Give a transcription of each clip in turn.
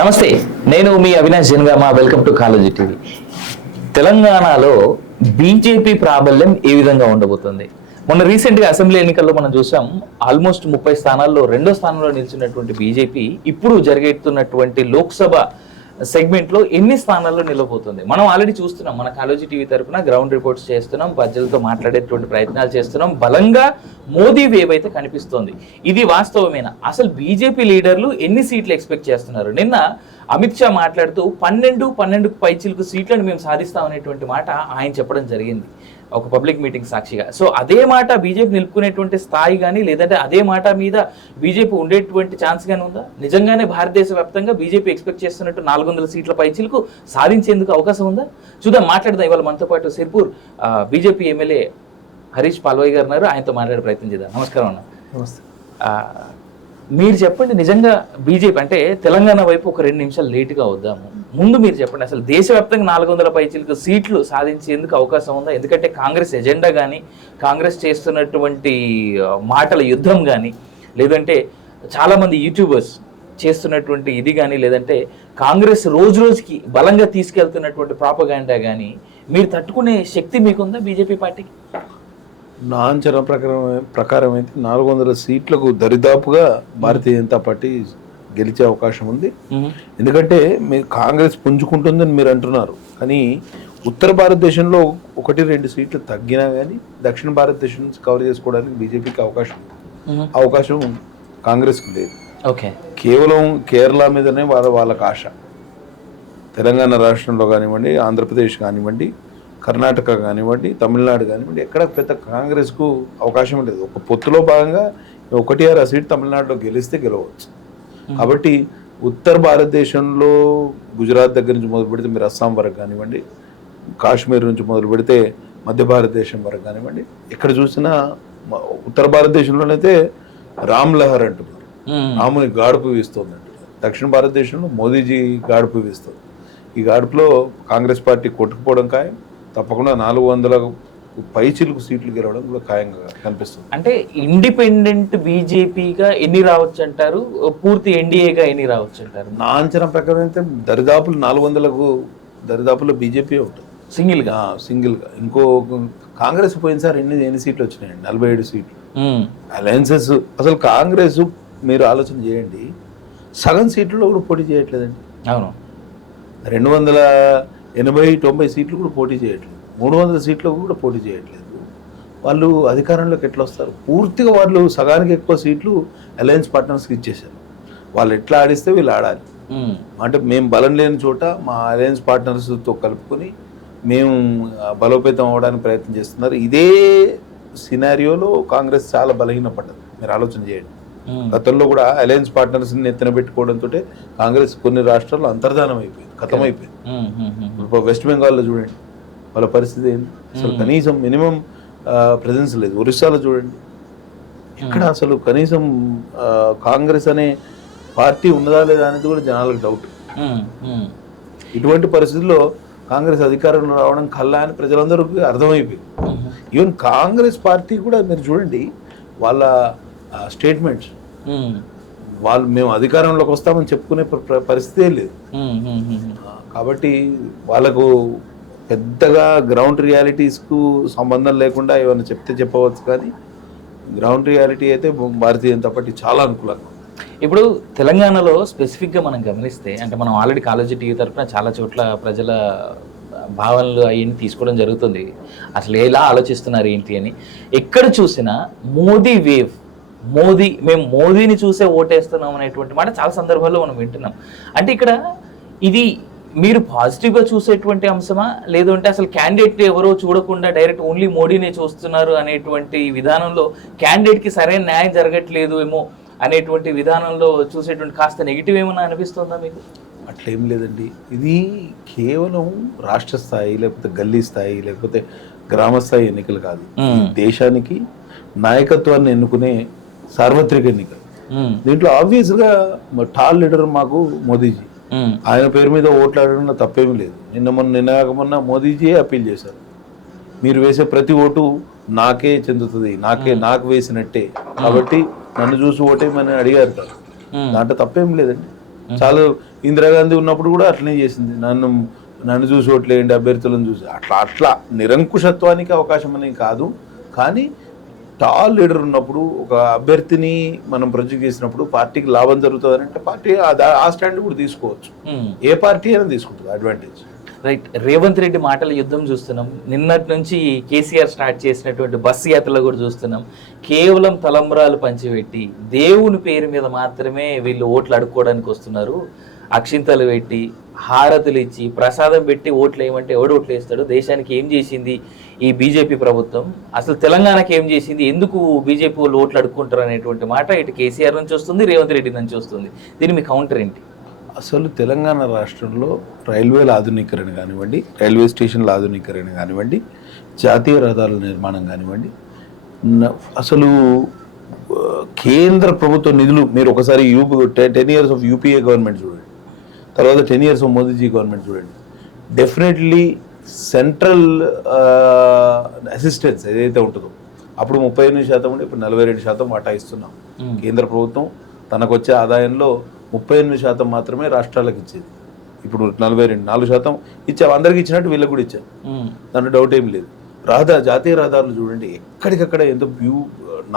నమస్తే, నేను మీ Avinash Janagama. Welcome to college TV. తెలంగాణలో బీజేపీ ప్రాబల్యం ఏ విధంగా ఉండబోతుంది? మొన్న రీసెంట్గా అసెంబ్లీ ఎన్నికల్లో మనం చూసాం, ఆల్మోస్ట్ 30 స్థానాల్లో 2వ స్థానంలో నిలిచినటువంటి బీజేపీ ఇప్పుడు జరుగుతున్నటువంటి లోక్సభ సెగ్మెంట్లో ఎన్ని స్థానాల్లో నిలబోతుంది మనం ఆల్రెడీ చూస్తున్నాం. మన కాలేజీ టీవీ తరఫున గ్రౌండ్ రిపోర్ట్స్ చేస్తున్నాం, ప్రజలతో మాట్లాడేటువంటి ప్రయత్నాలు చేస్తున్నాం. బలంగా మోదీ వేవ్ అయితే కనిపిస్తోంది. ఇది వాస్తవమేనా? అసలు బీజేపీ లీడర్లు ఎన్ని సీట్లు ఎక్స్పెక్ట్ చేస్తున్నారు? నిన్న అమిత్ షా మాట్లాడుతూ 12 పైచిలకు సీట్లను మేము సాధిస్తామనేటువంటి మాట ఆయన చెప్పడం జరిగింది ఒక పబ్లిక్ మీటింగ్ సాక్షిగా. సో అదే మాట బీజేపీ నిలుపుకునేటువంటి స్థాయి కానీ, లేదంటే అదే మాట మీద బీజేపీ ఉండేటువంటి ఛాన్స్ కానీ ఉందా? నిజంగానే భారతదేశ వ్యాప్తంగా బీజేపీ ఎక్స్పెక్ట్ చేస్తున్నట్టు 400 సీట్ల పైచిలకు సాధించేందుకు అవకాశం ఉందా? చూద్దాం, మాట్లాడదాం. ఇవాళ మనతో పాటు సిర్పూర్ బీజేపీ ఎమ్మెల్యే హరీష్ పాల్వాయి గారు ఉన్నారు. ఆయనతో మాట్లాడే ప్రయత్నం చేద్దాం. నమస్కారం అన్న. నమస్తే. మీరు చెప్పండి, నిజంగా బీజేపీ అంటే తెలంగాణ వైపు ఒక 2 నిమిషాలు లేటుగా వద్దాము. ముందు మీరు చెప్పండి, అసలు దేశవ్యాప్తంగా 400 పైచిలకు సీట్లు సాధించేందుకు అవకాశం ఉందా? ఎందుకంటే కాంగ్రెస్ ఎజెండా కానీ, కాంగ్రెస్ చేస్తున్నటువంటి మాటల యుద్ధం కానీ, లేదంటే చాలామంది యూట్యూబర్స్ చేస్తున్నటువంటి ఇది కానీ, లేదంటే కాంగ్రెస్ రోజు రోజుకి బలంగా తీసుకెళ్తున్నటువంటి ప్రాపగాండా కానీ, మీరు తట్టుకునే శక్తి మీకుందా బీజేపీ పార్టీకి? నా అంచనా ప్రకారం అయితే 400 సీట్లకు దరిదాపుగా భారతీయ జనతా పార్టీ గెలిచే అవకాశం ఉంది. ఎందుకంటే మీరు కాంగ్రెస్ పుంజుకుంటుందని మీరు అంటున్నారు, కానీ ఉత్తర భారతదేశంలో 1-2 సీట్లు తగ్గినా కానీ దక్షిణ భారతదేశం నుంచి కవర్ చేసుకోవడానికి బీజేపీకి అవకాశం కాంగ్రెస్కి లేదు. ఓకే, కేవలం కేరళ మీదనే వాళ్ళకి ఆశ. తెలంగాణ రాష్ట్రంలో కానివ్వండి, ఆంధ్రప్రదేశ్ కానివ్వండి, కర్ణాటక కానివ్వండి, తమిళనాడు కానివ్వండి, ఎక్కడ పెద్ద కాంగ్రెస్కు అవకాశం లేదు. ఒక పొత్తులో భాగంగా 1-6 సీట్ తమిళనాడులో గెలిస్తే గెలవచ్చు. కాబట్టి ఉత్తర భారతదేశంలో గుజరాత్ దగ్గర నుంచి మొదలు పెడితే మీరు అస్సాం వరకు కానివ్వండి, కాశ్మీర్ నుంచి మొదలు పెడితే మధ్య భారతదేశం వరకు కానివ్వండి, ఎక్కడ చూసినా ఉత్తర భారతదేశంలోనైతే రామ్ లహర్ అంటున్నారు, రాముని గాడుపు వీస్తుంది అంటున్నారు. దక్షిణ భారతదేశంలో మోదీజీ గాడుపు వీస్తుంది. ఈ గాడుపులో కాంగ్రెస్ పార్టీ కొట్టుకుపోవడం ఖాయం. తప్పకుండా 400 పైచిలకు సీట్లు గెలవడం కూడా ఖాయంగా కనిపిస్తుంది. అంటే ఇండిపెండెంట్ బీజేపీగా ఎన్ని రావచ్చు అంటారు? పూర్తి ఎన్డీఏగా ఎన్ని రావచ్చు అంటారు? నా అంచనా ప్రకారం అయితే దరిదాపులు 400కు దరిదాపులో బీజేపీ ఉంటుంది సింగిల్గా. ఇంకో కాంగ్రెస్ పోయినసారి ఎన్ని సీట్లు వచ్చినాయండి? 47 సీట్లు. అలయన్సెస్ అసలు కాంగ్రెస్ మీరు ఆలోచన చేయండి, సగం సీట్లలో కూడా పోటీ చేయట్లేదండి. అవును, 280-90 సీట్లు కూడా పోటీ చేయట్లేదు, 300 సీట్లకు కూడా పోటీ చేయట్లేదు. వాళ్ళు అధికారంలోకి ఎట్లా వస్తారు? పూర్తిగా వాళ్ళు సగానికి ఎక్కువ సీట్లు అలయన్స్ పార్ట్నర్స్కి ఇచ్చేశారు. వాళ్ళు ఎట్లా ఆడిస్తే వీళ్ళు ఆడాలి. అంటే మేము బలం లేని చోట మా అలయన్స్ పార్ట్నర్స్తో కలుపుకొని మేము బలోపేతం అవ్వడానికి ప్రయత్నం చేస్తున్నారు. ఇదే సినారియోలో కాంగ్రెస్ చాలా బలహీనపడ్డది. మీరు ఆలోచన చేయండి. గతంలో కూడా అలయన్స్ పార్ట్నర్స్ని ఎత్తున పెట్టుకోవడంతో కాంగ్రెస్ కొన్ని రాష్ట్రాల్లో అంతర్ధానం అయిపోయింది, ఖతం అయిపోయింది. ఇప్పుడు వెస్ట్ బెంగాల్లో చూడండి వాళ్ళ పరిస్థితి ఏంటి? అసలు కనీసం మినిమం ప్రెజెన్స్ లేదు. ఒరిస్సాలో చూడండి, ఇక్కడ అసలు కనీసం కాంగ్రెస్ అనే పార్టీ ఉన్నదా లేదా అనేది కూడా జనాలకు డౌట్. ఇటువంటి పరిస్థితుల్లో కాంగ్రెస్ అధికారంలో రావడం కల్లా అని ప్రజలందరికీ అర్థమైపోయింది. ఈవెన్ కాంగ్రెస్ పార్టీ కూడా మీరు చూడండి, వాళ్ళ స్టేట్మెంట్స్, వాళ్ళు మేము అధికారంలోకి వస్తామని చెప్పుకునే పరిస్థితే లేదు. కాబట్టి వాళ్ళకు పెద్దగా గ్రౌండ్ రియాలిటీస్కు సంబంధం లేకుండా ఏమైనా చెప్పవచ్చు, కానీ గ్రౌండ్ రియాలిటీ అయితే భారతీయ జనతా పార్టీ చాలా అనుకూలంగా. ఇప్పుడు తెలంగాణలో స్పెసిఫిక్గా మనం గమనిస్తే, అంటే మనం ఆల్రెడీ కాలేజీ టీవీ తరఫున చాలా చోట్ల ప్రజల భావనలు అవన్నీ తీసుకోవడం జరుగుతుంది. అసలు ఎలా ఆలోచిస్తున్నారు ఏంటి అని. ఎక్కడ చూసినా మోదీ వేవ్, మేము మోదీని చూసే ఓటేస్తున్నాం అనేటువంటి మాట చాలా సందర్భాల్లో మనం వింటున్నాం. అంటే ఇక్కడ ఇది మీరు పాజిటివ్గా చూసేటువంటి అంశమా, లేదంటే అసలు క్యాండిడేట్ ఎవరో చూడకుండా డైరెక్ట్ ఓన్లీ మోడీనే చూస్తున్నారు అనేటువంటి విధానంలో క్యాండిడేట్కి సరైన న్యాయం జరగట్లేదు ఏమో అనేటువంటి విధానంలో చూసేటువంటి కాస్త నెగిటివ్ ఏమన్నా అనిపిస్తుందా మీకు? అట్లేం లేదండి. ఇది కేవలం రాష్ట్ర స్థాయి, లేకపోతే గల్లీ స్థాయి, లేకపోతే గ్రామ స్థాయి ఎన్నికలు కాదు. దేశానికి నాయకత్వాన్ని ఎన్నుకునే సార్వత్రిక ఎన్నికలు. దీంట్లో ఆబ్వియస్గా టాల్ లీడర్ మాకు మోదీజీ. ఆయన పేరు మీద ఓట్లాడడం తప్పేమీ లేదు. నిన్న కాకమొన్న మోదీజీ అప్పీల్ చేశారు, మీరు వేసే ప్రతి ఓటు నాకే చెందుతుంది, నాకు వేసినట్టే, కాబట్టి నన్ను చూసి ఓటేమని అడిగారు. దాంట్లో తప్పేం లేదండి. చాలా ఇందిరాగాంధీ ఉన్నప్పుడు కూడా అట్లనే చేసింది, నన్ను చూసి ఓట్లేయండి, అభ్యర్థులను చూసి, అట్లా నిరంకుశత్వానికి అవకాశం అనేది కాదు. కానీ టాల్ లీడర్ ఉన్నప్పుడు ఒక అభ్యర్థిని మనం ప్రొజెక్ట్ చేసినప్పుడు పార్టీకి లాభం జరుగుతుంది అంటే పార్టీ ఆ స్టాండ్ కూడా తీసుకోవచ్చు. ఏ పార్టీ అయినా తీసుకుంటుంది అడ్వాంటేజ్. రైట్. రేవంత్ రెడ్డి మాటల యుద్ధం చూస్తున్నాం. నిన్నటి నుంచి కేసీఆర్ స్టార్ట్ చేసినటువంటి బస్సు యాత్రలో కూడా చూస్తున్నాం. కేవలం తలంబరాలు పంచిపెట్టి దేవుని పేరు మీద మాత్రమే వీళ్ళు ఓట్లు అడుక్కోవడానికి వస్తున్నారు. అక్షింతలు పెట్టి హారతులు ఇచ్చి ప్రసాదం పెట్టి ఓట్లు వేయమంటే ఎవడు ఓట్లు వేస్తాడు? దేశానికి ఏం చేసింది ఈ బీజేపీ ప్రభుత్వం? అసలు తెలంగాణకి ఏం చేసింది? ఎందుకు బీజేపీ వాళ్ళు ఓట్లు అడుక్కుంటారు అనేటువంటి మాట ఇటు కేసీఆర్ నుంచి వస్తుంది, రేవంత్ రెడ్డి నుంచి వస్తుంది. దీని మీ కౌంటర్ ఏంటి? అసలు తెలంగాణ రాష్ట్రంలో రైల్వేల ఆధునీకరణ కానివ్వండి, రైల్వే స్టేషన్ల ఆధునీకరణ కానివ్వండి, జాతీయ రహదారుల నిర్మాణం కానివ్వండి, అసలు కేంద్ర ప్రభుత్వ నిధులు మీరు ఒకసారి 10 years ఆఫ్ యూపీఏ గవర్నమెంట్ చూడండి, తర్వాత 10 years ఆఫ్ మోదీజీ గవర్నమెంట్ చూడండి. డెఫినెట్లీ సెంట్రల్ అసిస్టెన్స్ ఏదైతే ఉంటుందో అప్పుడు 38% ఉండే ఇప్పుడు 42% వాటా ఇస్తున్నాం. కేంద్ర ప్రభుత్వం తనకు వచ్చే ఆదాయంలో 38% మాత్రమే రాష్ట్రాలకు ఇచ్చేది. ఇప్పుడు 4% ఇచ్చాం, అందరికి ఇచ్చినట్టు వీళ్ళకి కూడా ఇచ్చాం, దాంట్లో డౌట్ ఏం లేదు. జాతీయ రహదారులు చూడండి, ఎక్కడికక్కడ ఎంత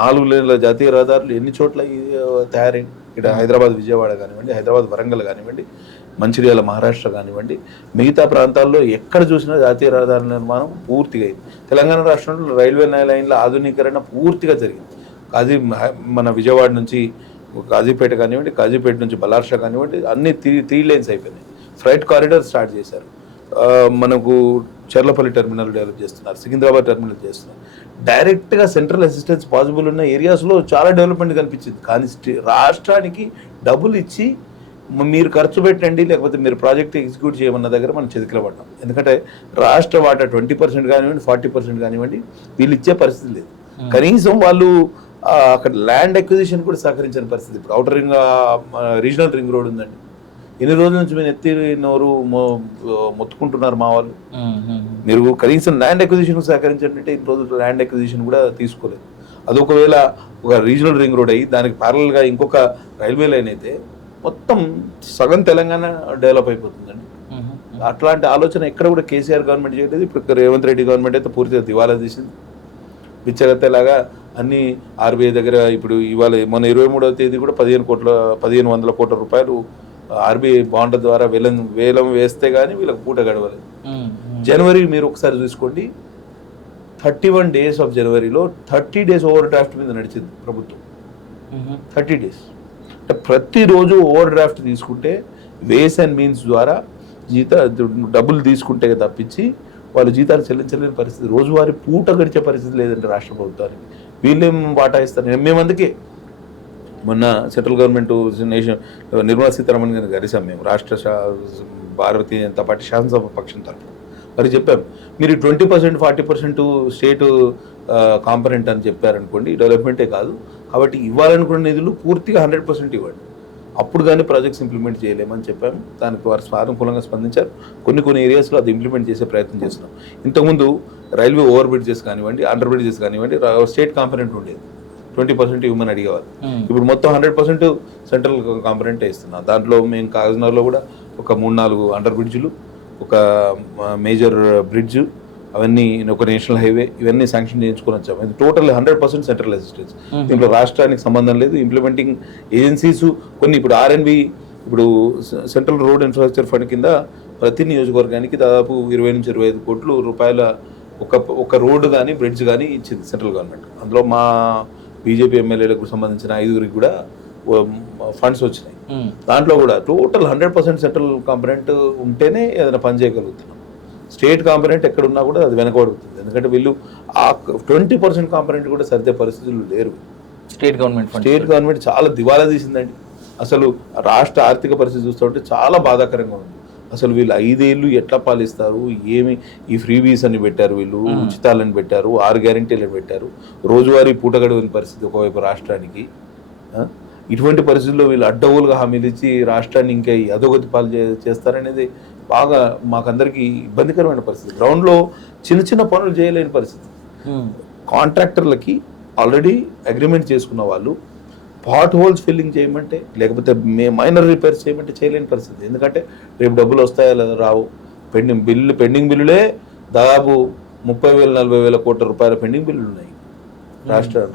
4 లేన్ల జాతీయ రహదారులు ఎన్ని చోట్ల తయారైంది. ఇక్కడ హైదరాబాద్ విజయవాడ కానివ్వండి, హైదరాబాద్ వరంగల్ కానివ్వండి, మంచిర్యాల మహారాష్ట్ర కానివ్వండి, మిగతా ప్రాంతాల్లో ఎక్కడ చూసినా జాతీయ రహదారుల నిర్మాణం పూర్తిగా అయింది. తెలంగాణ రాష్ట్రంలో రైల్వే లైన్ల ఆధునీకరణ పూర్తిగా జరిగింది. మన విజయవాడ నుంచి కాజీపేట కానివ్వండి, కాజీపేట నుంచి బలార్షా కానివ్వండి, అన్ని 3 lanes అయిపోయినాయి. ఫ్రైట్ కారిడార్ స్టార్ట్ చేశారు. మనకు చర్లపల్లి టెర్మినల్ డెవలప్ చేస్తున్నారు, సికింద్రాబాద్ టెర్మినల్ చేస్తున్నారు. డైరెక్ట్గా సెంట్రల్ అసిస్టెన్స్ పాసిబుల్ ఉన్న ఏరియాస్లో చాలా డెవలప్మెంట్ కనిపించింది. కానీ రాష్ట్రానికి డబ్బులు ఇచ్చి మీరు ఖర్చు పెట్టండి, లేకపోతే మీరు ప్రాజెక్ట్ ఎగ్జిక్యూట్ చేయమన్న దగ్గర మనం చెతికిల పడ్డాం. ఎందుకంటే రాష్ట్ర వాటా 20% కానివ్వండి, 40% కానివ్వండి, వీళ్ళు ఇచ్చే పరిస్థితి లేదు. కనీసం వాళ్ళు అక్కడ ల్యాండ్ అక్విజిషన్ కూడా సహకరించిన పరిస్థితి. ఇప్పుడు outer ring, regional ring road ఉందండి, ఎన్ని రోజుల నుంచి మేము ఎత్తి నోరు మొత్తుకుంటున్నారు మా వాళ్ళు. మీరు కనీసం ల్యాండ్ అక్విజిషన్ సహకరించారంటే ఇన్ని రోజులు ల్యాండ్ అక్విజిషన్ కూడా తీసుకోలేదు. అదొకవేళ ఒక రీజనల్ రింగ్ రోడ్ అయ్యి దానికి ప్యారల్గా ఇంకొక రైల్వే లైన్ అయితే మొత్తం సగం తెలంగాణ డెవలప్ అయిపోతుందండి. అట్లాంటి ఆలోచన ఎక్కడ కూడా కేసీఆర్ గవర్నమెంట్ చేయలేదు. ఇప్పుడు రేవంత్ రెడ్డి గవర్నమెంట్ అయితే పూర్తిగా దివాలా తీసింది. బిచ్చగత్తెలాగా అన్ని ఆర్బీఐ దగ్గర ఇప్పుడు ఇవాళ మొన్న 23వ తేదీ కూడా 1500 కోట్ల రూపాయలు ఆర్బీఐ బాండ్ల ద్వారా వేలం వేస్తే కానీ వీళ్ళకి పూట గడవలేదు. జనవరి మీరు ఒకసారి చూసుకోండి, 31 days ఆఫ్ జనవరిలో 30 days ఓవర్ డ్రాఫ్ట్ మీద నడిచింది ప్రభుత్వం. 30 days అంటే ప్రతిరోజు ఓవర్ డ్రాఫ్ట్ తీసుకుంటే వేస్ అండ్ మీన్స్ ద్వారా డబ్బులు తీసుకుంటే తప్పించి వాళ్ళు జీతాలు చెల్లించలేని పరిస్థితి, రోజువారీ పూట గడిచే పరిస్థితి లేదంటే రాష్ట్ర ప్రభుత్వానికి. వీళ్ళేం వాటా ఇస్తారు? మేము అందుకే మొన్న సెంట్రల్ గవర్నమెంట్ నిర్మలా సీతారామన్ గారిని కలిసాం మేము, రాష్ట్ర భారతీయ జనతా పార్టీ శాసనసభ పక్షం తరఫున. మరి చెప్పాం, మీరు 20% 40% స్టేట్ కాంపనెంట్ అని చెప్పారనుకోండి, డెవలప్మెంటే కాదు కాబట్టి ఇవ్వాలనుకున్న నిధులు పూర్తిగా 100% ఇవ్వండి, అప్పుడు కానీ ప్రాజెక్ట్స్ ఇంప్లిమెంట్ చేయలేమని చెప్పాము. దానికి వారు సానుకూలంగా స్పందించారు. కొన్ని ఏరియాస్లో అది ఇంప్లిమెంట్ చేసే ప్రయత్నం చేస్తున్నాం. ఇంతకుముందు రైల్వే ఓవర్ బ్రిడ్జెస్ కానివ్వండి, అండర్ బ్రిడ్జెస్ కానివ్వండి, స్టేట్ కాంపనెంట్ ఉండేది, 20% ఇవ్వమని అడిగేవారు. ఇప్పుడు మొత్తం 100% సెంట్రల్ కాంపనెంట్ ఇస్తున్నాం. దాంట్లో మేము కాకినాడలో కూడా ఒక 3-4 అండర్ బ్రిడ్జ్లు, ఒక మేజర్ బ్రిడ్జ్, అవన్నీ ఒక నేషనల్ హైవే, ఇవన్నీ శాంక్షన్ చేయించుకొని వచ్చాము. ఇది టోటల్ 100% సెంట్రల్ అసిస్టెన్స్. దీంట్లో రాష్ట్రానికి సంబంధం లేదు. ఇంప్లిమెంటింగ్ ఏజెన్సీస్ కొన్ని ఇప్పుడు ఆర్ఎన్బి, ఇప్పుడు సెంట్రల్ రోడ్ ఇన్ఫ్రాస్ట్రక్చర్ ఫండ్ కింద ప్రతి నియోజకవర్గానికి దాదాపు 20 నుంచి 25 కోట్ల రూపాయల ఒక రోడ్డు కానీ బ్రిడ్జ్ కానీ ఇచ్చింది సెంట్రల్ గవర్నమెంట్. అందులో మా బీజేపీ ఎమ్మెల్యేలకు సంబంధించిన 5గురికి కూడా ఫండ్స్ వచ్చినాయి. దాంట్లో కూడా టోటల్ 100% సెంట్రల్ కాంపనెంట్ ఉంటేనే ఏదైనా పని చేయగలుగుతున్నాం. స్టేట్ కాంపనెంట్ ఎక్కడున్నా కూడా అది వెనకబడుతుంది. ఎందుకంటే వీళ్ళు ఆ 20% కాంపనెంట్ కూడా సరిదే పరిస్థితులు లేరు. స్టేట్ గవర్నమెంట్ చాలా దివాలా తీసిందండి. అసలు రాష్ట్ర ఆర్థిక పరిస్థితి చూస్తుంటే చాలా బాధాకరంగా ఉంది. అసలు వీళ్ళు 5 ఏళ్ళు ఎట్లా పాలిస్తారు? ఏమి ఈ ఫ్రీబీస్ అని పెట్టారు, వీళ్ళు ఉచితాలని పెట్టారు, 6 గ్యారెంటీలను పెట్టారు, రోజువారీ పూట గడవని పరిస్థితి ఒకవైపు రాష్ట్రానికి. ఇటువంటి పరిస్థితుల్లో వీళ్ళు అడ్డగోలుగా హామీలు ఇచ్చి రాష్ట్రాన్ని ఇంకా అధోగతి పాలు చేస్తారనేది బాగా మాకందరికీ ఇబ్బందికరమైన పరిస్థితి. గ్రౌండ్లో చిన్న పనులు చేయలేని పరిస్థితి. కాంట్రాక్టర్లకి ఆల్రెడీ అగ్రిమెంట్ చేసుకున్న వాళ్ళు పాట్ హోల్స్ ఫిల్లింగ్ చేయమంటే, లేకపోతే మైనర్ రిపేర్స్ చేయమంటే చేయలేని పరిస్థితి. ఎందుకంటే రేపు డబ్బులు వస్తాయా లేదా రావు. పెండింగ్ బిల్లులే దాదాపు 30,000-40,000 కోట్ల రూపాయల పెండింగ్ బిల్లులు ఉన్నాయి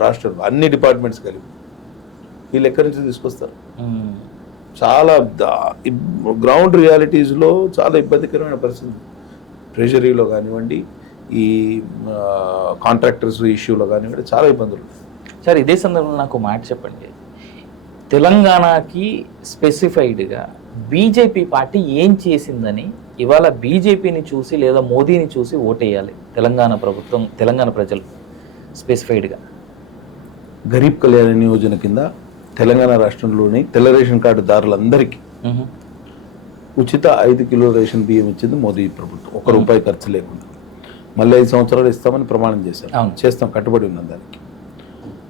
రాష్ట్రంలో అన్ని డిపార్ట్మెంట్స్ కలిపి. వీళ్ళు ఎక్కడి నుంచి తీసుకొస్తారు? చాలా గ్రౌండ్ రియాలిటీస్లో చాలా ఇబ్బందికరమైన పరిస్థితి. ట్రెజరీలో కానివ్వండి, ఈ కాంట్రాక్టర్స్ ఇష్యూలో కానివ్వండి, చాలా ఇబ్బందులు. సార్, ఇదే సందర్భంలో నాకు మాట చెప్పండి, తెలంగాణకి స్పెసిఫైడ్గా బీజేపీ పార్టీ ఏం చేసిందని ఇవాళ బీజేపీని చూసి లేదా మోదీని చూసి ఓటేయాలి తెలంగాణ ప్రభుత్వం, తెలంగాణ ప్రజలు స్పెసిఫైడ్గా? గరీబ్ కళ్యాణ్ యోజన కింద తెలంగాణ రాష్ట్రంలోని తెల్ల రేషన్ కార్డు దారులందరికీ ఉచిత 5 కిలోల రేషన్ బియ్యం ఇచ్చింది మోదీ ప్రభుత్వం, ₹1 ఖర్చు లేకుండా. మళ్ళీ 5 సంవత్సరాలు ఇస్తామని ప్రమాణం చేస్తాం, కట్టుబడి ఉన్నాం దానికి.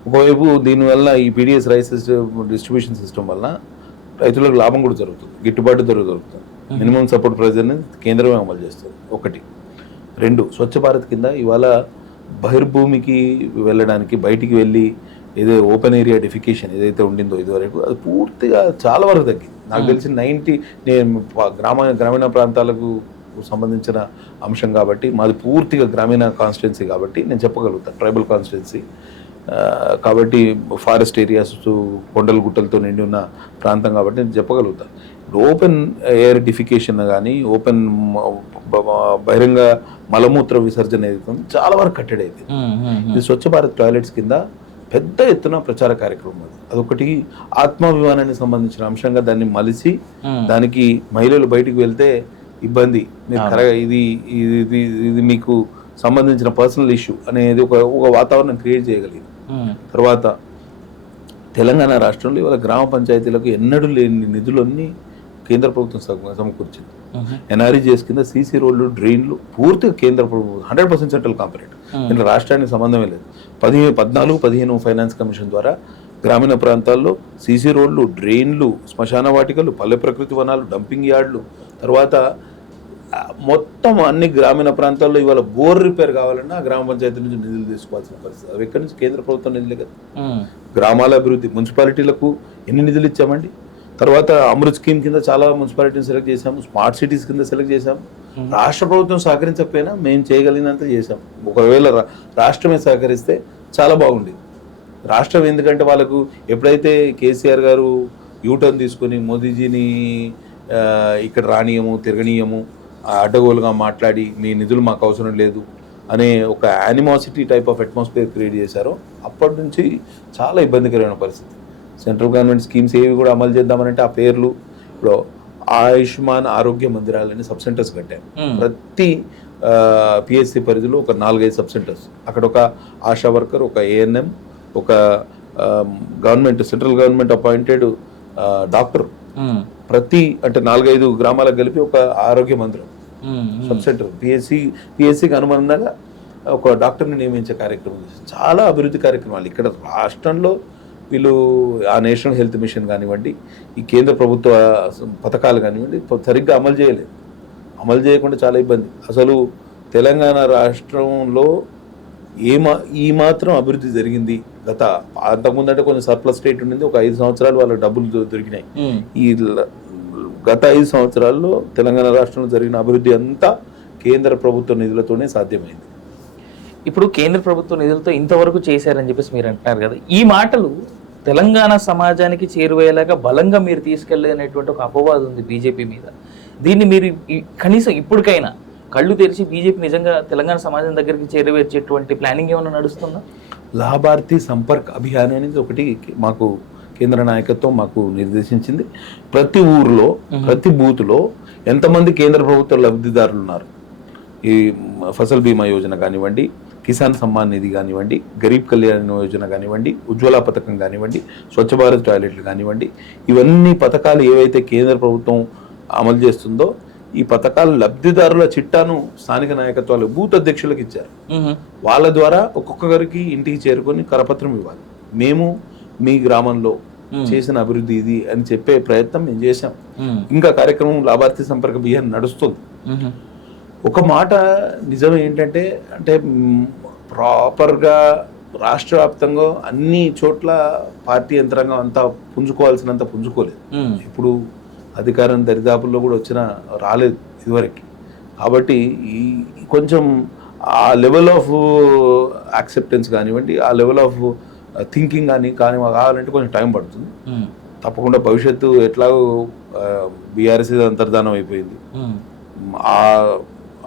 ఒకవైపు దీనివల్ల ఈ పీడిఎస్ రైస్ డిస్ట్రిబ్యూషన్ సిస్టమ్ వల్ల రైతులకు లాభం కూడా జరుగుతుంది, గిట్టుబాటు ధర దొరుకుతుంది. మినిమం సపోర్ట్ ప్రైజ్ని కేంద్రమే అమలు చేస్తుంది. 1, 2 స్వచ్ఛ భారత్ కింద ఇవాళ బహిర్భూమికి వెళ్ళడానికి, బయటికి వెళ్ళి ఏదో ఓపెన్ ఏరియా డెఫికేషన్ ఏదైతే ఉండిందో ఇదివరకు, అది పూర్తిగా చాలా వరకు తగ్గింది. నాకు తెలిసి నేను గ్రామీణ ప్రాంతాలకు సంబంధించిన అంశం కాబట్టి, మాది పూర్తిగా గ్రామీణ కాన్స్టిట్యున్సీ కాబట్టి నేను చెప్పగలుగుతాను, ట్రైబల్ కాన్స్టిట్యున్సీ కాబట్టి, ఫారెస్ట్ ఏరియాస్ కొండలు గుట్టలతో నిండి ఉన్న ప్రాంతం కాబట్టి నేను చెప్పగలుగుతాను. ఓపెన్ ఎయిర్ డిఫికేషన్ కానీ, ఓపెన్ బహిరంగ మలమూత్ర విసర్జన ఏదైతే చాలా వరకు కట్టడి అయిపోయింది. ఇది స్వచ్ఛ భారత్ టాయిలెట్స్ కింద పెద్ద ఎత్తున ప్రచార కార్యక్రమం. అదొకటి ఆత్మాభిమానానికి సంబంధించిన అంశంగా దాన్ని మలిసి, దానికి మహిళలు బయటికి వెళ్తే ఇబ్బంది, ఇది మీకు సంబంధించిన పర్సనల్ ఇష్యూ అనేది ఒక వాతావరణం క్రియేట్ చేయగలిగింది. తర్వాత తెలంగాణ రాష్ట్రంలో ఇవాళ గ్రామ పంచాయతీలకు ఎన్నడూ లేని నిధులన్నీ కేంద్ర ప్రభుత్వం సమకూర్చింది. ఎన్ఆర్ఈజీఎస్ కింద సీసీ రోడ్లు, డ్రైన్లు పూర్తిగా కేంద్ర ప్రభుత్వం 100% సెంట్రల్ కాంపొనేట్. దీంట్లో రాష్ట్రానికి సంబంధమే లేదు. 14-15 ఫైనాన్స్ కమిషన్ ద్వారా గ్రామీణ ప్రాంతాల్లో సీసీ రోడ్లు, డ్రైన్లు, శ్మశాన వాటికలు, పల్లె ప్రకృతి వనాలు, డంపింగ్ యార్డులు, తర్వాత మొత్తం అన్ని గ్రామీణ ప్రాంతాల్లో ఇవాళ బోర్ రిపేర్ కావాలన్నా గ్రామ పంచాయతీ నుంచి నిధులు తీసుకోవాల్సిన పరిస్థితి. అవి ఎక్కడి నుంచి? కేంద్ర ప్రభుత్వం నిధులే కదా. గ్రామాల అభివృద్ధి, మున్సిపాలిటీలకు ఎన్ని నిధులు ఇచ్చామండి. తర్వాత అమృత్ స్కీమ్ కింద చాలా మున్సిపాలిటీని సెలెక్ట్ చేశాము, స్మార్ట్ సిటీస్ కింద సెలెక్ట్ చేశాము. రాష్ట్ర ప్రభుత్వం సహకరించకపోయినా మేము చేయగలిగినంత చేశాం. ఒకవేళ రాష్ట్రమే సహకరిస్తే చాలా బాగుండేది. రాష్ట్రం ఎందుకంటే వాళ్ళకు ఎప్పుడైతే కేసీఆర్ గారు యూటర్న్ తీసుకొని మోదీజీని ఇక్కడ రానియము, తిరగనీయము, అడ్డగోలుగా మాట్లాడి మీ నిధులు మాకు అవసరం లేదు అనే ఒక animosity type of atmosphere create చేశారో అప్పటి నుంచి చాలా ఇబ్బందికరమైన పరిస్థితి. సెంట్రల్ గవర్నమెంట్ స్కీమ్స్ ఏవి కూడా అమలు చేద్దామనంటే ఆ పేర్లు, ఇప్పుడు ఆయుష్మాన్ ఆరోగ్య మందిరాలని సబ్ సెంటర్స్ కట్టారు. ప్రతి పిహెచ్సి పరిధిలో ఒక 4-5 సబ్ సెంటర్స్. అక్కడ ఒక ఆశా వర్కర్, ఒక ఏఎన్ఎం, ఒక government central government appointed doctor, ప్రతి అంటే 4-5 గ్రామాలకు కలిపి ఒక ఆరోగ్య మందిరం సబ్ సెంటర్. పిహెచ్సికి అనుబంధంగా ఒక డాక్టర్ని నియమించే కార్యక్రమం చేశారు. చాలా అభివృద్ధి కార్యక్రమాలు ఇక్కడ రాష్ట్రంలో వీళ్ళు ఆ నేషనల్ హెల్త్ మిషన్ కానివ్వండి, ఈ కేంద్ర ప్రభుత్వ పథకాలు కానివ్వండి సరిగ్గా అమలు చేయలేదు. అమలు చేయకుండా చాలా ఇబ్బంది. అసలు తెలంగాణ రాష్ట్రంలో ఈ మాత్రం అభివృద్ధి జరిగింది గత, అంతకుముందు అంటే కొన్ని సర్ప్లస్ స్టేట్ ఉండింది, ఒక 5 సంవత్సరాలు వాళ్ళకి డబ్బులు దొరికినాయి. ఈ గత 5 సంవత్సరాల్లో తెలంగాణ రాష్ట్రంలో జరిగిన అభివృద్ధి అంతా కేంద్ర ప్రభుత్వ నిధులతోనే సాధ్యమైంది. ఇప్పుడు కేంద్ర ప్రభుత్వ నిధులతో ఇంతవరకు చేశారని చెప్పేసి మీరు అంటున్నారు కదా, ఈ మాటలు తెలంగాణ సమాజానికి చేరువయ్యేలాగా బలంగా మీరు తీసుకెళ్ళనేటువంటి ఒక అపవాదం ఉంది బీజేపీ మీద. దీన్ని మీరు కనీసం ఇప్పటికైనా కళ్ళు తెరిచి బీజేపీ నిజంగా తెలంగాణ సమాజం దగ్గరికి చేరువేర్చేటువంటి ప్లానింగ్ ఏమైనా నడుస్తుందా? లాభార్థి సంపర్క్ అభియాన్ అనేది ఒకటి మాకు కేంద్ర నాయకత్వం మాకు నిర్దేశించింది. ప్రతి ఊర్లో, ప్రతి బూత్లో ఎంతమంది కేంద్ర ప్రభుత్వ లబ్ధిదారులు ఉన్నారు, ఈ ఫసల్ బీమా యోజన కానివ్వండి, కిసాన్ సమ్మాన్ నిధి కానివ్వండి, గరీబ్ కళ్యాణ్ యోజన కానివ్వండి, ఉజ్వల పథకం కానివ్వండి, స్వచ్ఛ భారత్ టాయిలెట్లు కానివ్వండి, ఇవన్నీ పథకాలు ఏవైతే కేంద్ర ప్రభుత్వం అమలు చేస్తుందో ఈ పథకాల లబ్ధిదారుల చిట్టాను స్థానిక నాయకత్వాలు బూత్ అధ్యక్షులకు ఇచ్చారు. వాళ్ళ ద్వారా ఒక్కొక్కరికి ఇంటికి చేరుకొని కరపత్రం ఇవ్వాలి, మేము మీ గ్రామంలో చేసిన అభివృద్ధి ఇది అని చెప్పే ప్రయత్నం మేము చేశాం. ఇంకా కార్యక్రమం లాభార్థి సంపర్క అభియాన్ నడుస్తుంది. ఒక మాట నిజం ఏంటంటే, అంటే ప్రాపర్గా రాష్ట్ర వ్యాప్తంగా అన్ని చోట్ల పార్టీ యంత్రాంగం అంతా పుంజుకోవాల్సినంత పుంజుకోలేదు. ఇప్పుడు అధికారం దరిదాపుల్లో కూడా రాలేదు ఇదివరకు. కాబట్టి ఈ కొంచెం ఆ లెవెల్ ఆఫ్ యాక్సెప్టెన్స్ కానివ్వండి, ఆ లెవెల్ ఆఫ్ థింకింగ్ కావాలంటే కొంచెం టైం పడుతుంది. తప్పకుండా భవిష్యత్తు ఎట్లాగో బీఆర్ఎస్ అంతర్ధానం అయిపోయింది.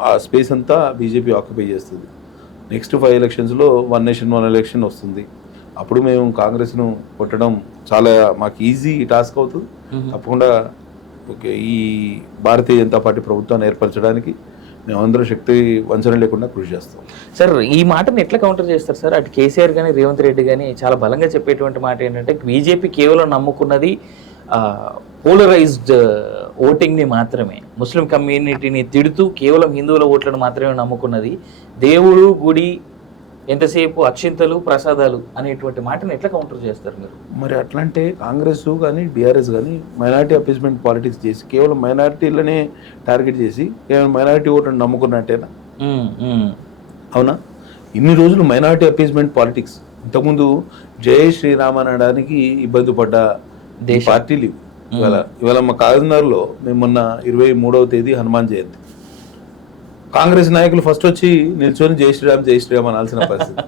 ఆ స్పేస్ అంతా బీజేపీ ఆక్యుపై చేస్తుంది. నెక్స్ట్ 5 ఎలక్షన్స్లో 1 నేషన్ 1 ఎలక్షన్ వస్తుంది. అప్పుడు మేము కాంగ్రెస్ను కొట్టడం చాలా మాకు ఈజీ టాస్క్ అవుతుంది. తప్పకుండా ఈ భారతీయ జనతా పార్టీ ప్రభుత్వాన్ని ఏర్పరచడానికి మేమందరం శక్తి వంచన లేకుండా కృషి చేస్తాం. సార్, ఈ మాటను ఎట్లా కౌంటర్ చేస్తారు సార్? అటు కేసీఆర్ కానీ రేవంత్ రెడ్డి కానీ చాలా బలంగా చెప్పేటువంటి మాట ఏంటంటే బీజేపీ కేవలం నమ్ముకున్నది పోలరైజ్డ్ ఓటింగ్ని మాత్రమే, ముస్లిం కమ్యూనిటీని తిడుతూ కేవలం హిందువుల ఓట్లను మాత్రమే నమ్ముకున్నది, దేవుడు గుడి ఎంతసేపు అక్షింతలు ప్రసాదాలు అనేటువంటి మాటను ఎట్లా కౌంటర్ చేస్తారు మీరు? మరి అట్లంటే కాంగ్రెస్ కానీ బీఆర్ఎస్ కానీ మైనారిటీ అపీస్మెంట్ పాలిటిక్స్ చేసి కేవలం మైనారిటీలనే టార్గెట్ చేసి కేవలం మైనారిటీ ఓటును నమ్ముకున్నట్టేనా? అవునా? ఇన్ని రోజులు మైనారిటీ అపీస్మెంట్ పాలిటిక్స్. ఇంతకుముందు జై శ్రీరామ్ అనడానికి ఇబ్బంది పడ్డ పార్టీలు ఇవాళ మా కాకినాడలో మేము మొన్న 23వ తేదీ హనుమాన్ జయంతి, కాంగ్రెస్ నాయకులు ఫస్ట్ వచ్చి నిల్చొని జై శ్రీరామ్ అనాల్సిన పరిస్థితి.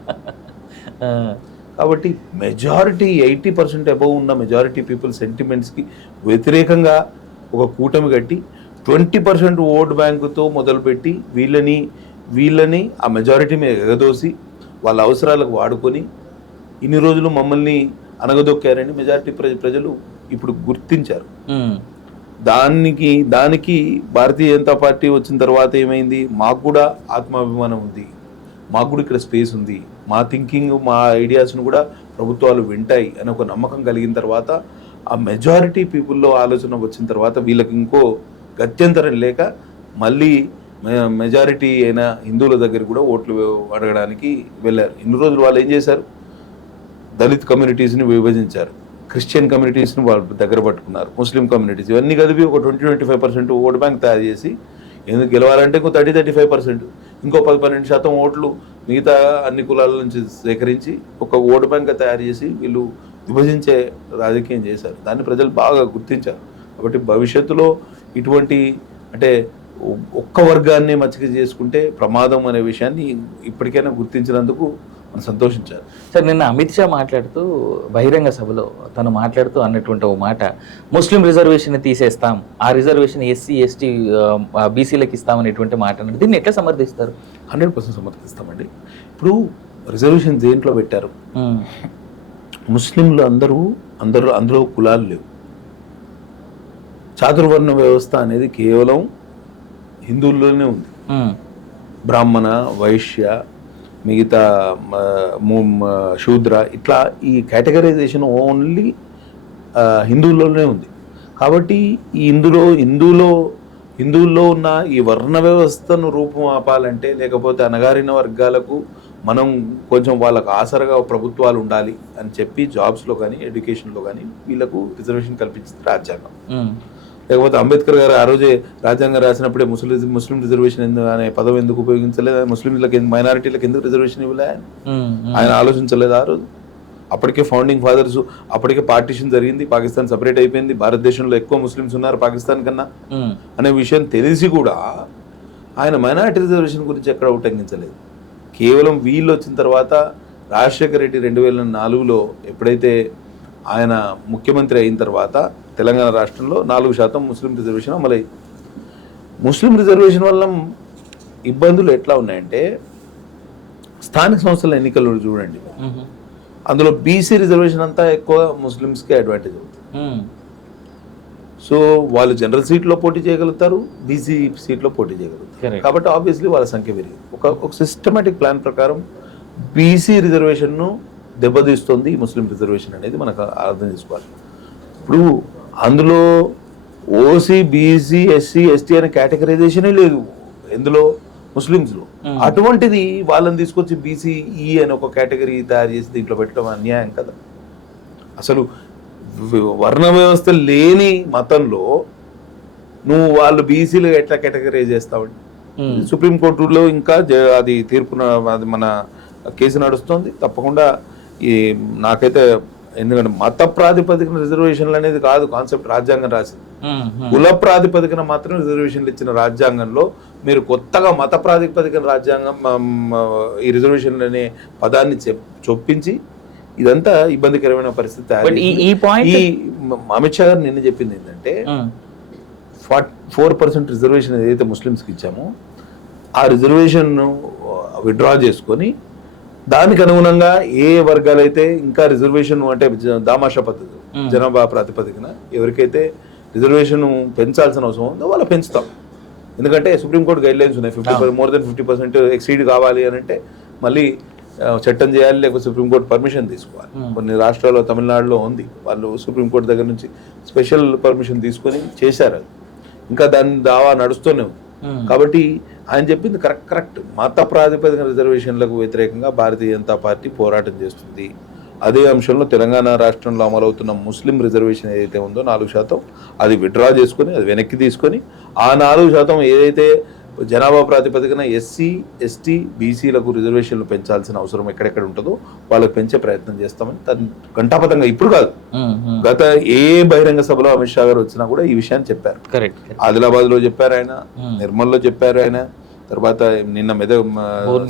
కాబట్టి మెజారిటీ 80% అబౌవ్ ఉన్న మెజారిటీ పీపుల్ సెంటిమెంట్స్కి వ్యతిరేకంగా ఒక కూటమి కట్టి 20% ఓట్ బ్యాంకుతో మొదలుపెట్టి వీళ్ళని ఆ మెజారిటీ మీద ఎగదోసి వాళ్ళ అవసరాలకు వాడుకొని ఇన్ని రోజులు మమ్మల్ని అనగదొక్కారని మెజారిటీ ప్రజలు ఇప్పుడు గుర్తించారు. దానికి భారతీయ జనతా పార్టీ వచ్చిన తర్వాత ఏమైంది? మాకు కూడా ఆత్మాభిమానం ఉంది, మాకు కూడా ఇక్కడ స్పేస్ ఉంది, మా థింకింగ్ మా ఐడియాస్ను కూడా ప్రభుత్వాలు వింటాయి అని ఒక నమ్మకం కలిగిన తర్వాత ఆ మెజారిటీ పీపుల్లో ఆలోచన వచ్చిన తర్వాత వీళ్ళకి ఇంకో గత్యంతరం లేక మళ్ళీ మెజారిటీ అయిన హిందువుల దగ్గర కూడా ఓట్లు అడగడానికి వెళ్ళారు. ఇన్ని రోజులు వాళ్ళు ఏం చేశారు? దళిత్ కమ్యూనిటీస్ని విభజించారు, క్రిస్టియన్ కమ్యూనిటీస్ని వాళ్ళు దగ్గర పట్టుకున్నారు, ముస్లిం కమ్యూనిటీస్ ఇవన్నీ కలిపి ఒక 20-25% ఓట్ బ్యాంక్ తయారు చేసి ఎందుకు గెలవాలంటే ఇంకో 30-35%, ఇంకో 10-12% ఓట్లు మిగతా అన్ని కులాల నుంచి సేకరించి ఒక ఓటు బ్యాంక్ తయారు చేసి వీళ్ళు విభజించే రాజకీయం చేశారు. దాన్ని ప్రజలు బాగా గుర్తించారు. కాబట్టి భవిష్యత్తులో ఇటువంటి అంటే ఒక్క వర్గాన్ని మచ్చిక చేసుకుంటే ప్రమాదం అనే విషయాన్ని ఇప్పటికైనా గుర్తించినందుకు మనం సంతోషించాలి. సార్, నిన్న అమిత్ షా మాట్లాడుతూ బహిరంగ సభలో తను మాట్లాడుతూ అన్నటువంటి ఓ మాట, ముస్లిం రిజర్వేషన్ తీసేస్తాం, ఆ రిజర్వేషన్ ఎస్సీ ఎస్టీ బీసీలకు ఇస్తామనేటువంటి మాట అన్నది, దీన్ని ఎట్లా సమర్థిస్తారు? 100% సమర్థిస్తామండి. ఇప్పుడు రిజర్వేషన్ దేంట్లో పెట్టారు? ముస్లింలు అందులో కులాలు లేవు. చాతుర్వర్ణ వ్యవస్థ అనేది కేవలం హిందువుల్లోనే ఉంది. బ్రాహ్మణ, వైశ్య, మిగతా శూద్ర, ఇట్లా ఈ కేటగరైజేషన్ ఓన్లీ హిందువుల్లోనే ఉంది. కాబట్టి ఈ హిందువుల్లో ఉన్న ఈ వర్ణ వ్యవస్థను రూపుమాపాలంటే, లేకపోతే అణగారిన వర్గాలకు మనం కొంచెం వాళ్ళకు ఆసరగా ప్రభుత్వాలు ఉండాలి అని చెప్పి జాబ్స్లో కానీ ఎడ్యుకేషన్లో కానీ వీళ్ళకు రిజర్వేషన్ కల్పించింది రాజ్యాంగం. లేకపోతే అంబేద్కర్ గారు ఆ రోజే రాజ్యాంగం రాసినప్పుడే ముస్లిం రిజర్వేషన్ అనే పదం ఎందుకు ఉపయోగించలేదు? ముస్లింలకు మైనారిటీలకు ఎందుకు రిజర్వేషన్ ఇవ్వలే? ఆయన ఆలోచించలేదు ఆ రోజు. అప్పటికే ఫౌండింగ్ ఫాదర్స్, అప్పటికే పార్టీషన్ జరిగింది, పాకిస్తాన్ సపరేట్ అయిపోయింది, భారతదేశంలో ఎక్కువ ముస్లిమ్స్ ఉన్నారు పాకిస్తాన్ కన్నా అనే విషయం తెలిసి కూడా ఆయన మైనారిటీ రిజర్వేషన్ గురించి ఎక్కడ ఉటంకించలేదు. కేవలం వీళ్ళు వచ్చిన తర్వాత రాజశేఖర రెడ్డి 2004లో ఎప్పుడైతే ఆయన ముఖ్యమంత్రి అయిన తర్వాత తెలంగాణ రాష్ట్రంలో 4% ముస్లిం రిజర్వేషన్ అమలై. ముస్లిం రిజర్వేషన్ వల్ల ఇబ్బందులు ఎట్లా ఉన్నాయంటే, స్థానిక సంస్థల ఎన్నికలు చూడండి, అందులో బీసీ రిజర్వేషన్ అంతా ఎక్కువ ముస్లిమ్స్కి అడ్వాంటేజ్ అవుతుంది. సో వాళ్ళు జనరల్ సీట్లో పోటీ చేయగలుగుతారు, బీసీ సీట్లో పోటీ చేయగలుగుతారు. కాబట్టి ఆబ్వియస్లీ వాళ్ళ సంఖ్య పెరిగింది. ఒక సిస్టమేటిక్ ప్లాన్ ప్రకారం బీసీ రిజర్వేషన్ను దెబ్బతీస్తుంది ఈ ముస్లిం రిజర్వేషన్ అనేది మనకు అర్థం చేసుకోవాలి. ఇప్పుడు అందులో ఓసీ, బీసీ, ఎస్సీ, ఎస్టీ అనే కేటగరైజేషనే లేదు ఎందులో, ముస్లిమ్స్లో. అటువంటిది వాళ్ళని తీసుకొచ్చి బీసీఈ అని ఒక కేటగిరీ తయారు చేసి దీంట్లో పెట్టడం అన్యాయం కదా. అసలు వర్ణ వ్యవస్థ లేని మతంలో నువ్వు వాళ్ళు బీసీలు ఎట్లా కేటగరైజ్ చేస్తావండి? సుప్రీంకోర్టులో ఇంకా అది తీర్పున అది మన కేసు నడుస్తుంది. తప్పకుండా ఈ నాకైతే ఎందుకంటే మత ప్రాతిపదికన రిజర్వేషన్లు అనేది కాదు కాన్సెప్ట్, రాజ్యాంగం రాసింది. కుల ప్రాతిపదికన మాత్రం రిజర్వేషన్లు ఇచ్చిన రాజ్యాంగంలో మీరు కొత్తగా మత ప్రాతిపదికన రాజ్యాంగం ఈ రిజర్వేషన్లు అనే పదాన్ని చొప్పించి ఇదంతా ఇబ్బందికరమైన పరిస్థితి. ఈ పాయింట్ అమిత్ షా గారు నిన్న చెప్పింది ఏంటంటే 4% రిజర్వేషన్ ఏదైతే ముస్లిమ్స్కి ఇచ్చామో ఆ రిజర్వేషన్ విత్డ్రా చేసుకొని దానికి అనుగుణంగా ఏ వర్గాలైతే ఇంకా రిజర్వేషన్ అంటే దామాషా పద్ధతి జనాభా ప్రాతిపదికన ఎవరికైతే రిజర్వేషన్ పెంచాల్సిన అవసరం ఉందో వాళ్ళు పెంచుతాం. ఎందుకంటే సుప్రీంకోర్టు గైడ్ లైన్స్ ఉన్నాయి, 50% మోర్ దెన్ 50% ఎక్సీడ్ కావాలి అని అంటే మళ్ళీ చట్టం చేయాలి, లేకపోతే సుప్రీంకోర్టు పర్మిషన్ తీసుకోవాలి. కొన్ని రాష్ట్రాల్లో తమిళనాడులో ఉంది, వాళ్ళు సుప్రీంకోర్టు దగ్గర నుంచి స్పెషల్ పర్మిషన్ తీసుకొని చేశారు. అది ఇంకా దాని దావా నడుస్తూనే ఉంది. కాబట్టి ఆయన చెప్పింది కరెక్ట్. మత ప్రాతిపదికన రిజర్వేషన్లకు వ్యతిరేకంగా భారతీయ జనతా పార్టీ పోరాటం చేస్తుంది. అదే అంశంలో తెలంగాణ రాష్ట్రంలో అమలవుతున్న ముస్లిం రిజర్వేషన్ ఏదైతే ఉందో 4% అది విత్డ్రా చేసుకొని అది వెనక్కి తీసుకొని ఆ 4% ఏదైతే జనాభా ప్రాతిపదికన ఎస్సీ ఎస్టీ బీసీలకు రిజర్వేషన్లు పెంచాల్సిన అవసరం ఎక్కడెక్కడ ఉంటుందో వాళ్ళకి పెంచే ప్రయత్నం చేస్తామని తను ఘంటాపథంగా ఇప్పుడు కాదు గత ఏ బహిరంగ సభలో అమిత్ షా గారు వచ్చినా కూడా ఈ విషయాన్ని చెప్పారు. ఆదిలాబాద్ లో చెప్పారు ఆయన, నిర్మల్లో చెప్పారు ఆయన, తర్వాత నిన్న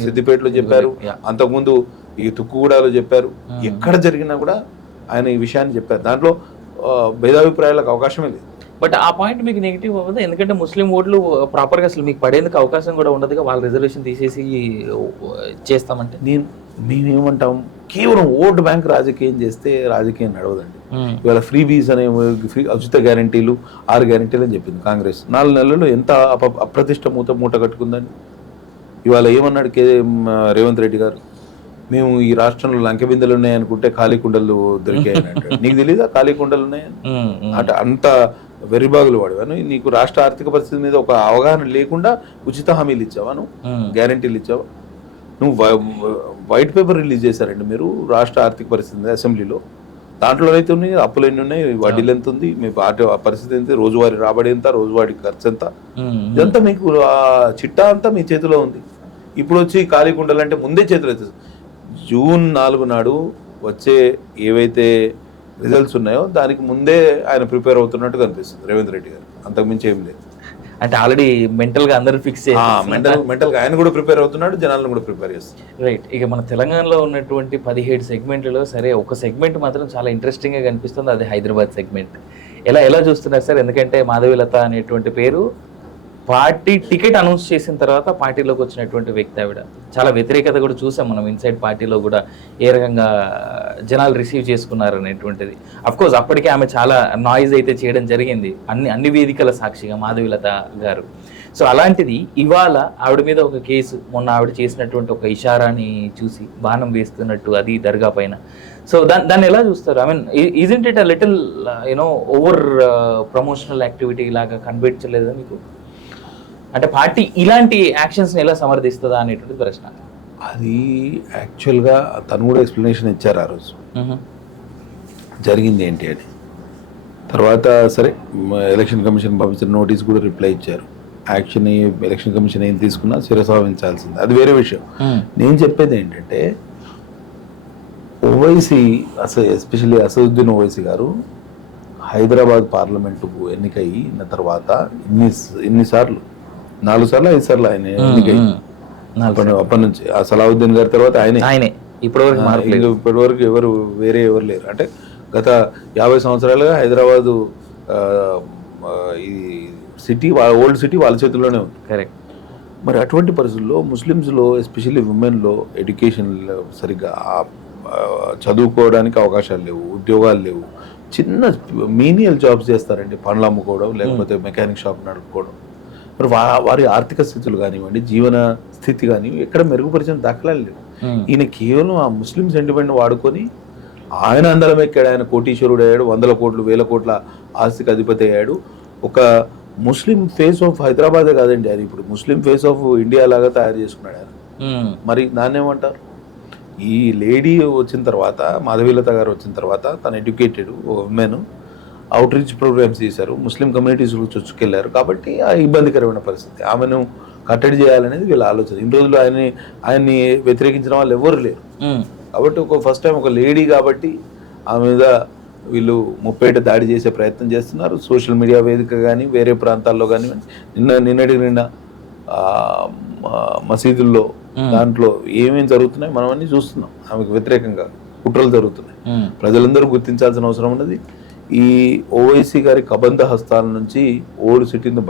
సిద్దిపేటలో చెప్పారు, అంతకుముందు ఈ తుక్కుగూడలో చెప్పారు. ఎక్కడ జరిగినా కూడా ఆయన ఈ విషయాన్ని చెప్పారు. దాంట్లో భేదాభిప్రాయాలకు అవకాశమే లేదు. బట్ ఆ పాయింట్ మీకు నెగిటివ్ అవ్వదు, ఎందుకంటే ముస్లిం ఓట్లు ప్రాపర్గా అసలు మీకు పడేందుకు అవకాశం కూడా ఉండదుగా, వాళ్ళ రిజర్వేషన్ తీసేసి చేస్తామంటే. మేమేమంటాం, కేవలం ఓటు బ్యాంక్ రాజకీయం చేస్తే రాజకీయం నడవదండి. ఇవాళ ఫ్రీ బీస్ అనే ఉచిత గ్యారంటీలు 6 గ్యారంటీలు అని చెప్పింది కాంగ్రెస్. 4 నెలల్లో ఎంత అప్రతిష్ట మూట కట్టుకుందండి. ఇవాళ ఏమన్నాడు రేవంత్ రెడ్డి గారు, మేము ఈ రాష్ట్రంలో లంకె బిందెలు ఉన్నాయనుకుంటే ఖాళీ కుండలు దొరికాయని. నీకు తెలీదా ఖాళీ కుండలు ఉన్నాయని? అంటే అంత వెర్రిబాగులు వాడవాను. నీకు రాష్ట్ర ఆర్థిక పరిస్థితి మీద ఒక అవగాహన లేకుండా ఉచిత హామీలు ఇచ్చావా, నువ్వు గ్యారంటీలు ఇచ్చావా? నువ్వు వైట్ పేపర్ రిలీజ్ చేశారండి మీరు రాష్ట్ర ఆర్థిక పరిస్థితి అసెంబ్లీలో. దాంట్లో అయితే ఉన్నాయి, అప్పులు ఎన్ని ఉన్నాయి, వడ్డీలు ఎంత ఉంది, మీ పరిస్థితి ఎంత, రోజువారీ రాబడి ఎంత, రోజువారీ ఖర్చు ఎంత, ఇదంతా మీకు చిట్టా అంతా మీ చేతిలో ఉంది. ఇప్పుడు వచ్చి ఖాళీ కుండలంటే ముందే చేతిలో అవుతుంది. జూన్ 4 నాడు వచ్చే ఏవైతే రిజల్ట్స్ ఉన్నాయో దానికి ముందే ఆయన ప్రిపేర్ అవుతున్నట్టు కనిపిస్తుంది రేవంత్ రెడ్డి గారు. అంతకుమించి ఏం లేదు. అంటే ఆల్రెడీ మెంటల్గా అందరూ ఫిక్స్ చేసి మెంటల్గా ఆయన కూడా ప్రిపేర్ అవుతున్నాడు, జనాలను కూడా ప్రిపేర్ చేస్తారు. రైట్. ఇక మన తెలంగాణలో ఉన్నటువంటి 17 సెగ్మెంట్లలో సరే ఒక సెగ్మెంట్ మాత్రం చాలా ఇంట్రెస్టింగ్గా కనిపిస్తుంది, అది హైదరాబాద్ సెగ్మెంట్. ఎలా చూస్తున్నారు సార్? ఎందుకంటే మాధవీలత అనేటువంటి పేరు పార్టీ టికెట్ అనౌన్స్ చేసిన తర్వాత పార్టీలోకి వచ్చినటువంటి వ్యక్తి. ఆవిడ చాలా వ్యతిరేకత కూడా చూసాం మనం ఇన్సైడ్ పార్టీలో కూడా ఏ రకంగా జనాలు రిసీవ్ చేసుకున్నారు అనేటువంటిది. అఫ్కోర్స్ అప్పటికే ఆమె చాలా నాయిస్ అయితే చేయడం జరిగింది అన్ని వేదికల సాక్షిగా మాధవీలత గారు. సో అలాంటిది ఇవాళ ఆవిడ మీద ఒక కేసు, మొన్న ఆవిడ చేసినటువంటి ఒక ఇషారాని చూసి బాణం వేస్తున్నట్టు అది దర్గా పైన. సో దాన్ని ఎలా చూస్తారు? I mean isn't it a little over promotional activity లాగా కనిపించలేదా మీకు? అంటే పార్టీ ఇలాంటి యాక్షన్స్ని ఎలా సమర్థిస్తుందా అనేటువంటి ప్రశ్న. అది యాక్చువల్గా తను కూడా ఎక్స్ప్లెనేషన్ ఇచ్చారు ఆ రోజు జరిగింది ఏంటి అని. తర్వాత సరే ఎలక్షన్ కమిషన్ పంపించిన నోటీస్ కూడా రిప్లై ఇచ్చారు. యాక్షన్ ఎలక్షన్ కమిషన్ ఏం తీసుకున్నా శిరసావహించాల్సింది, అది వేరే విషయం. నేను చెప్పేది ఏంటంటే ఓవైసీ ఎస్పెషల్లీ అసదుద్దీన్ ఓవైసీ గారు హైదరాబాద్ పార్లమెంటుకు ఎన్నికైన తర్వాత ఎన్నిసార్లు 4 సార్లు 5 సార్లు ఆయన ఎన్నికై అప్పటి నుంచి ఆ సలావుద్దీన్ గారి తర్వాత ఆయనే ఇప్పటివరకు ఎవరు లేరు. అంటే గత 50 సంవత్సరాలుగా హైదరాబాదు ఈ సిటీ ఓల్డ్ సిటీ వాళ్ళ చేతుల్లోనే ఉంది. కరెక్ట్. మరి అటువంటి పరిస్థితుల్లో ముస్లిమ్స్లో ఎస్పెషల్లీ ఉమెన్లో ఎడ్యుకేషన్ సరిగ్గా చదువుకోవడానికి అవకాశాలు లేవు, ఉద్యోగాలు లేవు. చిన్న మీనియల్ జాబ్స్ చేస్తారండి, పండ్లు అమ్ముకోవడం లేకపోతే మెకానిక్ షాప్ నడుపుకోవడం. మరి వారి ఆర్థిక స్థితులు కానివ్వండి, జీవన స్థితి కానివ్వండి ఎక్కడ మెరుగుపరిచిన దాఖలాలు లేవు. ఈయన కేవలం ఆ ముస్లిం సెంటిమెంట్ వాడుకొని ఆయన అందరం ఎక్కాడు. ఆయన కోటీశ్వరుడు అయ్యాడు, 100 కోట్లు 1000 కోట్ల ఆస్తికి అధిపతి అయ్యాడు. ఒక ముస్లిం ఫేస్ ఆఫ్ హైదరాబాదే కాదండి, అది ఇప్పుడు ముస్లిం ఫేస్ ఆఫ్ ఇండియా లాగా తయారు చేసుకున్నాడు ఆయన. మరి దాన్ని ఏమంటారు? ఈ లేడీ వచ్చిన తర్వాత, మాధవీలత గారు వచ్చిన తర్వాత, తను educated women, outreach programmes చేశారు, ముస్లిం కమ్యూనిటీస్ చొచ్చుకెళ్ళారు. కాబట్టి ఆ ఇబ్బందికరమైన పరిస్థితి. ఆమెను కట్టడి చేయాలనేది వీళ్ళ ఆలోచన. ఇన్ని రోజులు ఆయన్ని వ్యతిరేకించిన వాళ్ళు ఎవరు లేరు. కాబట్టి ఫస్ట్ టైం ఒక లేడీ కాబట్టి ఆమె మీద వీళ్ళు ముప్పేట దాడి చేసే ప్రయత్నం చేస్తున్నారు. సోషల్ మీడియా వేదిక కానీ వేరే ప్రాంతాల్లో కానీ నిన్నటి నిన్న మసీదుల్లో దాంట్లో ఏమేమి జరుగుతున్నాయి మనం అన్నీ చూస్తున్నాం. ఆమెకు వ్యతిరేకంగా కుట్రలు జరుగుతున్నాయి. ప్రజలందరూ గుర్తించాల్సిన అవసరం ఉన్నది. ఈ ఓవైసీ గారి కబంధ హస్తాల నుంచి ఓల్డ్ సిటీని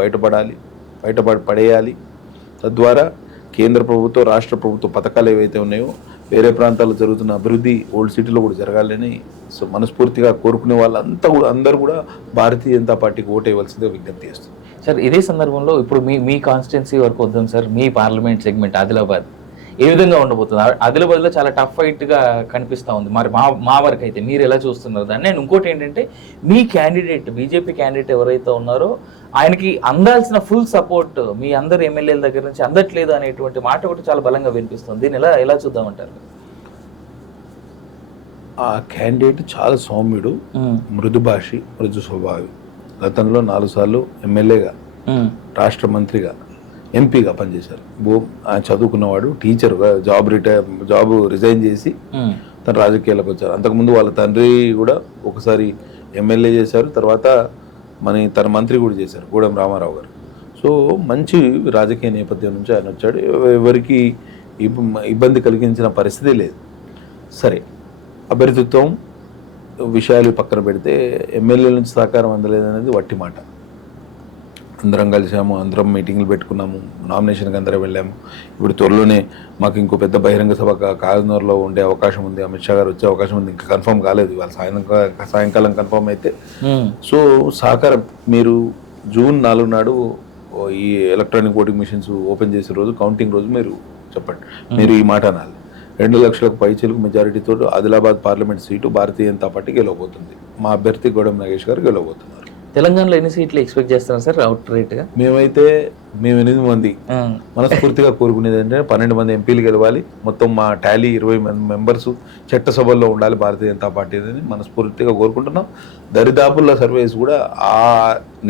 పడేయాలి. తద్వారా కేంద్ర ప్రభుత్వం రాష్ట్ర ప్రభుత్వ పథకాలు ఏవైతే ఉన్నాయో వేరే ప్రాంతాల్లో జరుగుతున్న అభివృద్ధి ఓల్డ్ సిటీలో కూడా జరగాలని మనస్ఫూర్తిగా కోరుకునే వాళ్ళంతా కూడా అందరూ కూడా భారతీయ జనతా పార్టీకి ఓటేయవలసిందిగా విజ్ఞప్తి చేస్తుంది. సార్ ఇదే సందర్భంలో ఇప్పుడు మీ కాన్స్టిట్యున్సీ వరకు వద్దాం సార్. మీ పార్లమెంట్ సెగ్మెంట్ ఆదిలాబాద్ ఏ విధంగా ఉండబోతుంది? ఆదిలాబాద్లో చాలా టఫ్ ఫైట్గా కనిపిస్తూ ఉంది. మరి మా వరకు అయితే మీరు ఎలా చూస్తున్నారు దాన్ని? అండ్ ఇంకోటి ఏంటంటే మీ క్యాండిడేట్ బీజేపీ క్యాండిడేట్ ఎవరైతే ఉన్నారో ఆయనకి అందాల్సిన ఫుల్ సపోర్ట్ మీ అందరు ఎమ్మెల్యేల దగ్గర నుంచి అందట్లేదు అనేటువంటి మాట ఒకటి చాలా బలంగా వినిపిస్తుంది. దీన్ని ఎలా చూద్దామంటారు? ఆ క్యాండిడేట్ చాలా సౌమ్యుడు, మృదు స్వభావి. గతంలో 4 సార్లు ఎమ్మెల్యేగా, రాష్ట్ర మంత్రిగా, ఎంపీగా పనిచేశారు. ఆయన చదువుకున్నవాడు, టీచర్గా జాబ్ రిజైన్ చేసి తను రాజకీయాలకు వచ్చారు. అంతకుముందు వాళ్ళ తండ్రి కూడా ఒకసారి ఎమ్మెల్యే చేశారు, తర్వాత తన మంత్రి కూడా చేశారు, గూడెం రామారావు గారు. సో మంచి రాజకీయ నేపథ్యం నుంచి ఆయన వచ్చాడు. ఎవరికి ఇబ్బంది కలిగించిన పరిస్థితి లేదు. సరే, అభ్యర్థిత్వం విషయాలు పక్కన పెడితే ఎమ్మెల్యేల నుంచి సహకారం అందలేదనేది వట్టి మాట. అందరం కలిసాము, అందరం మీటింగ్లు పెట్టుకున్నాము, నామినేషన్కి అందరం వెళ్ళాము. ఇప్పుడు త్వరలోనే మాకు ఇంకో పెద్ద బహిరంగ సభ కాకినాడలో ఉండే అవకాశం ఉంది. అమిత్ షా గారు వచ్చే అవకాశం ఉంది. ఇంకా కన్ఫర్మ్ కాలేదు, ఇవాళ సాయంకాలం కన్ఫర్మ్ అయితే. సో సహకారం మీరు జూన్ 4 నాడు ఈ ఎలక్ట్రానిక్ ఓటింగ్ మిషన్స్ ఓపెన్ చేసే రోజు, కౌంటింగ్ రోజు మీరు చెప్పండి. మీరు ఈ మాట అనాలి. 2 లక్షలకు పైచీలకు మెజారిటీతో Adilabad parliament seat Bharatiya Janata party గెలవబోతుంది. మా అభ్యర్థి గూడెం నాగేష్ గారు గెలవబోతున్నారు. తెలంగాణలో ఎన్ని సీట్లు ఎక్స్పెక్ట్ చేస్తున్నారు సార్ అవుట్ రేట్గా? మేము 8 మంది మనస్ఫూర్తిగా కోరుకునేది అంటే 12 మంది ఎంపీలు గెలవాలి. మొత్తం మా టాలీ 20 మంది మెంబర్స్ చట్టసభల్లో ఉండాలి భారతీయ జనతా పార్టీ అని మనస్ఫూర్తిగా కోరుకుంటున్నాం. దరిదాపుల్లో సర్వేస్ కూడా ఆ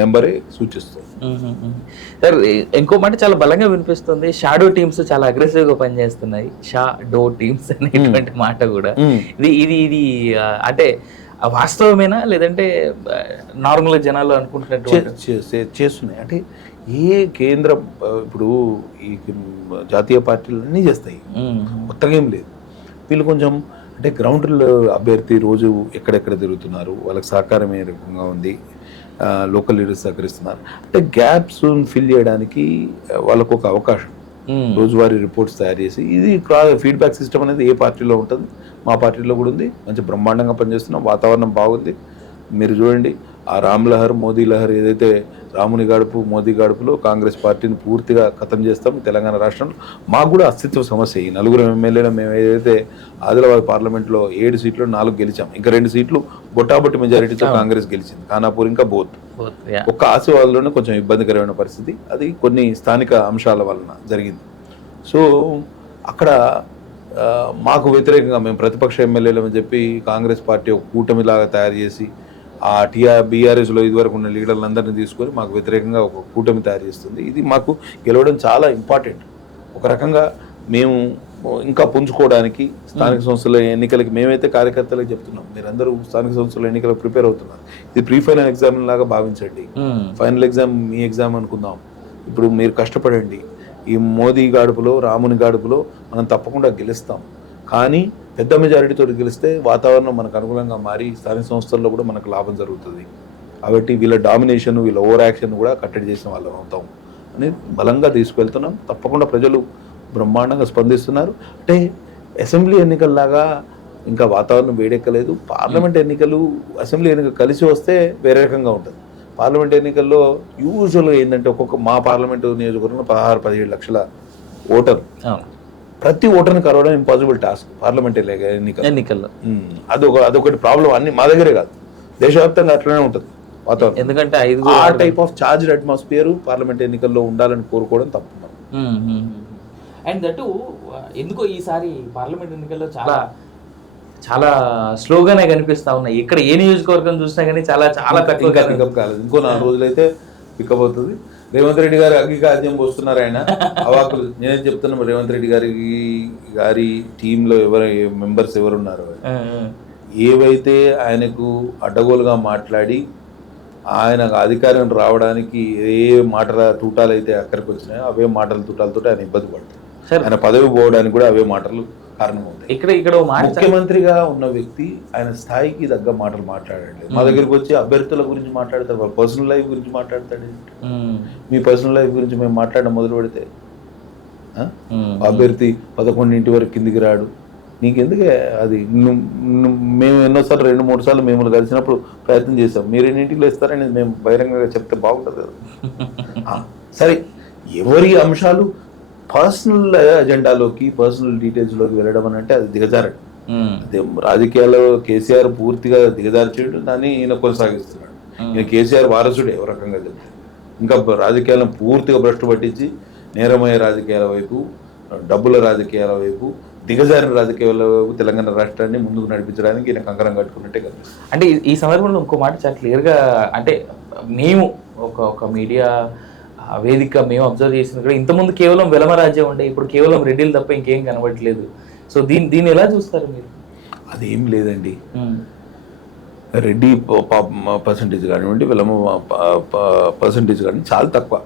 నెంబరే సూచిస్తుంది. సార్ ఇంకో మాట చాలా బలంగా వినిపిస్తుంది, షాడో టీమ్స్ చాలా అగ్రెసివ్ గా పనిచేస్తున్నాయి. షాడో టీమ్స్ అనేటువంటి మాట కూడా ఇది అంటే వాస్తవమేనా, లేదంటే నార్మల్గా జనాలు అనుకుంటున్నట్టు చేస్తున్నాయి? అంటే ఏ కేంద్ర ఇప్పుడు ఈ జాతీయ పార్టీలు అన్నీ చేస్తాయి, కొత్తగా ఏం లేదు. వీళ్ళు కొంచెం అంటే గ్రౌండ్ అభ్యర్థి రోజు ఎక్కడెక్కడ తిరుగుతున్నారు, వాళ్ళకి సహకారం ఏ రకంగా ఉంది, లోకల్ లీడర్స్ సహకరిస్తున్నారు అంటే గ్యాప్స్ ఫిల్ చేయడానికి వాళ్ళకు ఒక అవకాశం. రోజువారీ రిపోర్ట్స్ తయారు చేసి ఇది ఫీడ్బ్యాక్ సిస్టమ్ అనేది ఏ పార్టీలో ఉంటుంది, మా పార్టీలో కూడా ఉంది. మంచి బ్రహ్మాండంగా పనిచేస్తున్నాం, వాతావరణం బాగుంది. మీరు చూడండి, ఆ రామ్ లహర్ మోదీ లహర్ ఏదైతే రాముని గడుపు మోదీ గడుపులో కాంగ్రెస్ పార్టీని పూర్తిగా ఖతం చేస్తాం తెలంగాణ రాష్ట్రంలో. మాకు కూడా అస్తిత్వ సమస్య. ఈ 9 ఎమ్మెల్యేలు మేము ఏదైతే ఆదిలాబాద్ పార్లమెంట్లో 7 సీట్లు 4 గెలిచాం, ఇంకా 2 సీట్లు బొట్టాబొట్టి మెజారిటీతో కాంగ్రెస్ గెలిచింది. ఖానాపూర్ ఇంకా బోత్. ఒక్క ఆశీర్వాదంలోనే కొంచెం ఇబ్బందికరమైన పరిస్థితి, అది కొన్ని స్థానిక అంశాల వలన జరిగింది. సో అక్కడ మాకు వ్యతిరేకంగా మేము ప్రతిపక్ష ఎమ్మెల్యేలు అని చెప్పి కాంగ్రెస్ పార్టీ ఒక కూటమిలాగా తయారు చేసి ఆ బీఆర్ఎస్లో ఇదివరకు ఉన్న లీడర్లందరినీ తీసుకొని మాకు వ్యతిరేకంగా ఒక కూటమి తయారు చేస్తుంది. ఇది మాకు గెలవడం చాలా ఇంపార్టెంట్. ఒక రకంగా మేము ఇంకా పుంజుకోవడానికి స్థానిక సంస్థల ఎన్నికలకి మేమైతే కార్యకర్తలకు చెప్తున్నాం, మీరందరూ స్థానిక సంస్థల ఎన్నికలకు ప్రిపేర్ అవుతున్నారు. ఇది ప్రీ ఫైనల్ ఎగ్జామ్ లాగా భావించండి. ఫైనల్ ఎగ్జామ్ మీ ఎగ్జామ్ అనుకుందాం. ఇప్పుడు మీరు కష్టపడండి. ఈ మోదీ గాడుపులో రాముని గాడుపులో మనం తప్పకుండా గెలుస్తాం. కానీ పెద్ద మెజారిటీతో గెలిస్తే వాతావరణం మనకు అనుకూలంగా మారి స్థానిక సంస్థల్లో కూడా మనకు లాభం జరుగుతుంది. కాబట్టి వీళ్ళ డామినేషన్, వీళ్ళ ఓవర్ యాక్షన్ కూడా కట్టడి చేసిన వాళ్ళం అవుతాం అని బలంగా తీసుకువెళ్తున్నాం. తప్పకుండా ప్రజలు బ్రహ్మాండంగా స్పందిస్తున్నారు. అంటే అసెంబ్లీ ఎన్నికల్లాగా ఇంకా వాతావరణం వేడెక్కలేదు. పార్లమెంట్ ఎన్నికలు అసెంబ్లీ ఎన్నికలు కలిసి వస్తే వేరే రకంగా ఉంటుంది. పార్లమెంట్ ఎన్నికల్లో యూజువల్గా ఏంటంటే మా పార్లమెంటు నియోజకవర్గంలో 16-17 లక్షల ఓటర్, ప్రతి ఓటర్ని కలవడం ఇంపాసిబుల్ టాస్క్ పార్లమెంట్ ఎన్నికల్లో. అదొకటి ప్రాబ్లం. అన్ని మా దగ్గరే కాదు, దేశవ్యాప్తంగా అట్లనే ఉంటుంది వాతావరణం. ఎందుకంటే ఆ type of charged atmosphere parliament ఎన్నికల్లో ఉండాలని కోరుకోవడం తప్పు. అండ్ దట్టు ఎందుకో ఈసారి పార్లమెంట్ ఎన్నికల్లో చాలా స్లోగానే కనిపిస్తా ఉన్నాయి. ఇక్కడ ఏ నియోజకవర్గం చూసినా కానీ చాలా తక్కువ పికప్ కాలేదు. ఇంకో 4 రోజులైతే పికప్ అవుతుంది. రేవంత్ రెడ్డి గారు అగ్గికాజ్యం పోస్తున్నారు ఆయన అవాకులు. నేనే చెప్తున్నా రేవంత్ రెడ్డి గారి టీంలో మెంబర్స్ ఎవరున్నారు, ఏవైతే ఆయనకు అడ్డగోలుగా మాట్లాడి ఆయన అధికారం రావడానికి ఏ మాటల తూటాలు అయితే అక్కడికి వచ్చినాయో అవే మాటల తూటాలతో ఆయన ఇబ్బంది పడతాడు. ఆయన పదవి పోవడానికి కూడా అవే మాటలు కారణమవుతాయి. ఇక్కడ ముఖ్యమంత్రిగా ఉన్న వ్యక్తి ఆయన స్థాయికి తగ్గ మాటలు మాట్లాడాడు. మా దగ్గరికి వచ్చి అభ్యర్థుల గురించి మాట్లాడతాడు, వాళ్ళ పర్సనల్ లైఫ్ గురించి మాట్లాడతాడు. మీ పర్సనల్ లైఫ్ గురించి మేము మాట్లాడడం మొదలు పెడితే అభ్యర్థి 11 వరకు కిందికి రాడు, నీకెందుకే అది. మేము ఎన్నోసార్లు 2-3 సార్లు మేము కలిసినప్పుడు ప్రయత్నం చేసాం, మీరు ఎన్నింటికి లేస్తారని మేము బహిరంగంగా చెప్తే బాగుంటుంది కదా. సరే, ఎవరి అంశాలు పర్సనల్ అజెండాలోకి పర్సనల్ డీటెయిల్స్లోకి వెళ్ళడం అని అంటే అది దిగజారడం. రాజకీయాల్లో కేసీఆర్ పూర్తిగా దిగజార్చేయడం, దాన్ని ఈయన కొనసాగిస్తున్నాడు. ఈయన కేసీఆర్ వారసుడే ఒక రకంగా చెప్తే. ఇంకా రాజకీయాలను పూర్తిగా భ్రష్టు పట్టించి నేరమయ్యే రాజకీయాల వైపు, డబ్బుల రాజకీయాల వైపు, దిగజారిన రాజకీయాల వైపు తెలంగాణ రాష్ట్రాన్ని ముందుకు నడిపించడానికి ఈయన కంకణం కట్టుకున్నట్టే కదా. అంటే ఈ సందర్భంలో ఇంకో మాట చాలా క్లియర్గా, అంటే మేము ఒక మీడియా వేదిక మేము అబ్జర్వ్ చేసింది కూడా, ఇంతకుముందు కేవలం వెలమరాజ్యం ఉండే, ఇప్పుడు కేవలం రెడ్డిలు తప్ప ఇంకేం కనబడట్లేదు. సో దీన్ని ఎలా చూస్తారు మీరు? అదేం లేదండి, రెడ్డి పర్సంటేజ్ కానివ్వండి, వెలమ పర్సంటేజ్ కానివ్వండి చాలా తక్కువ.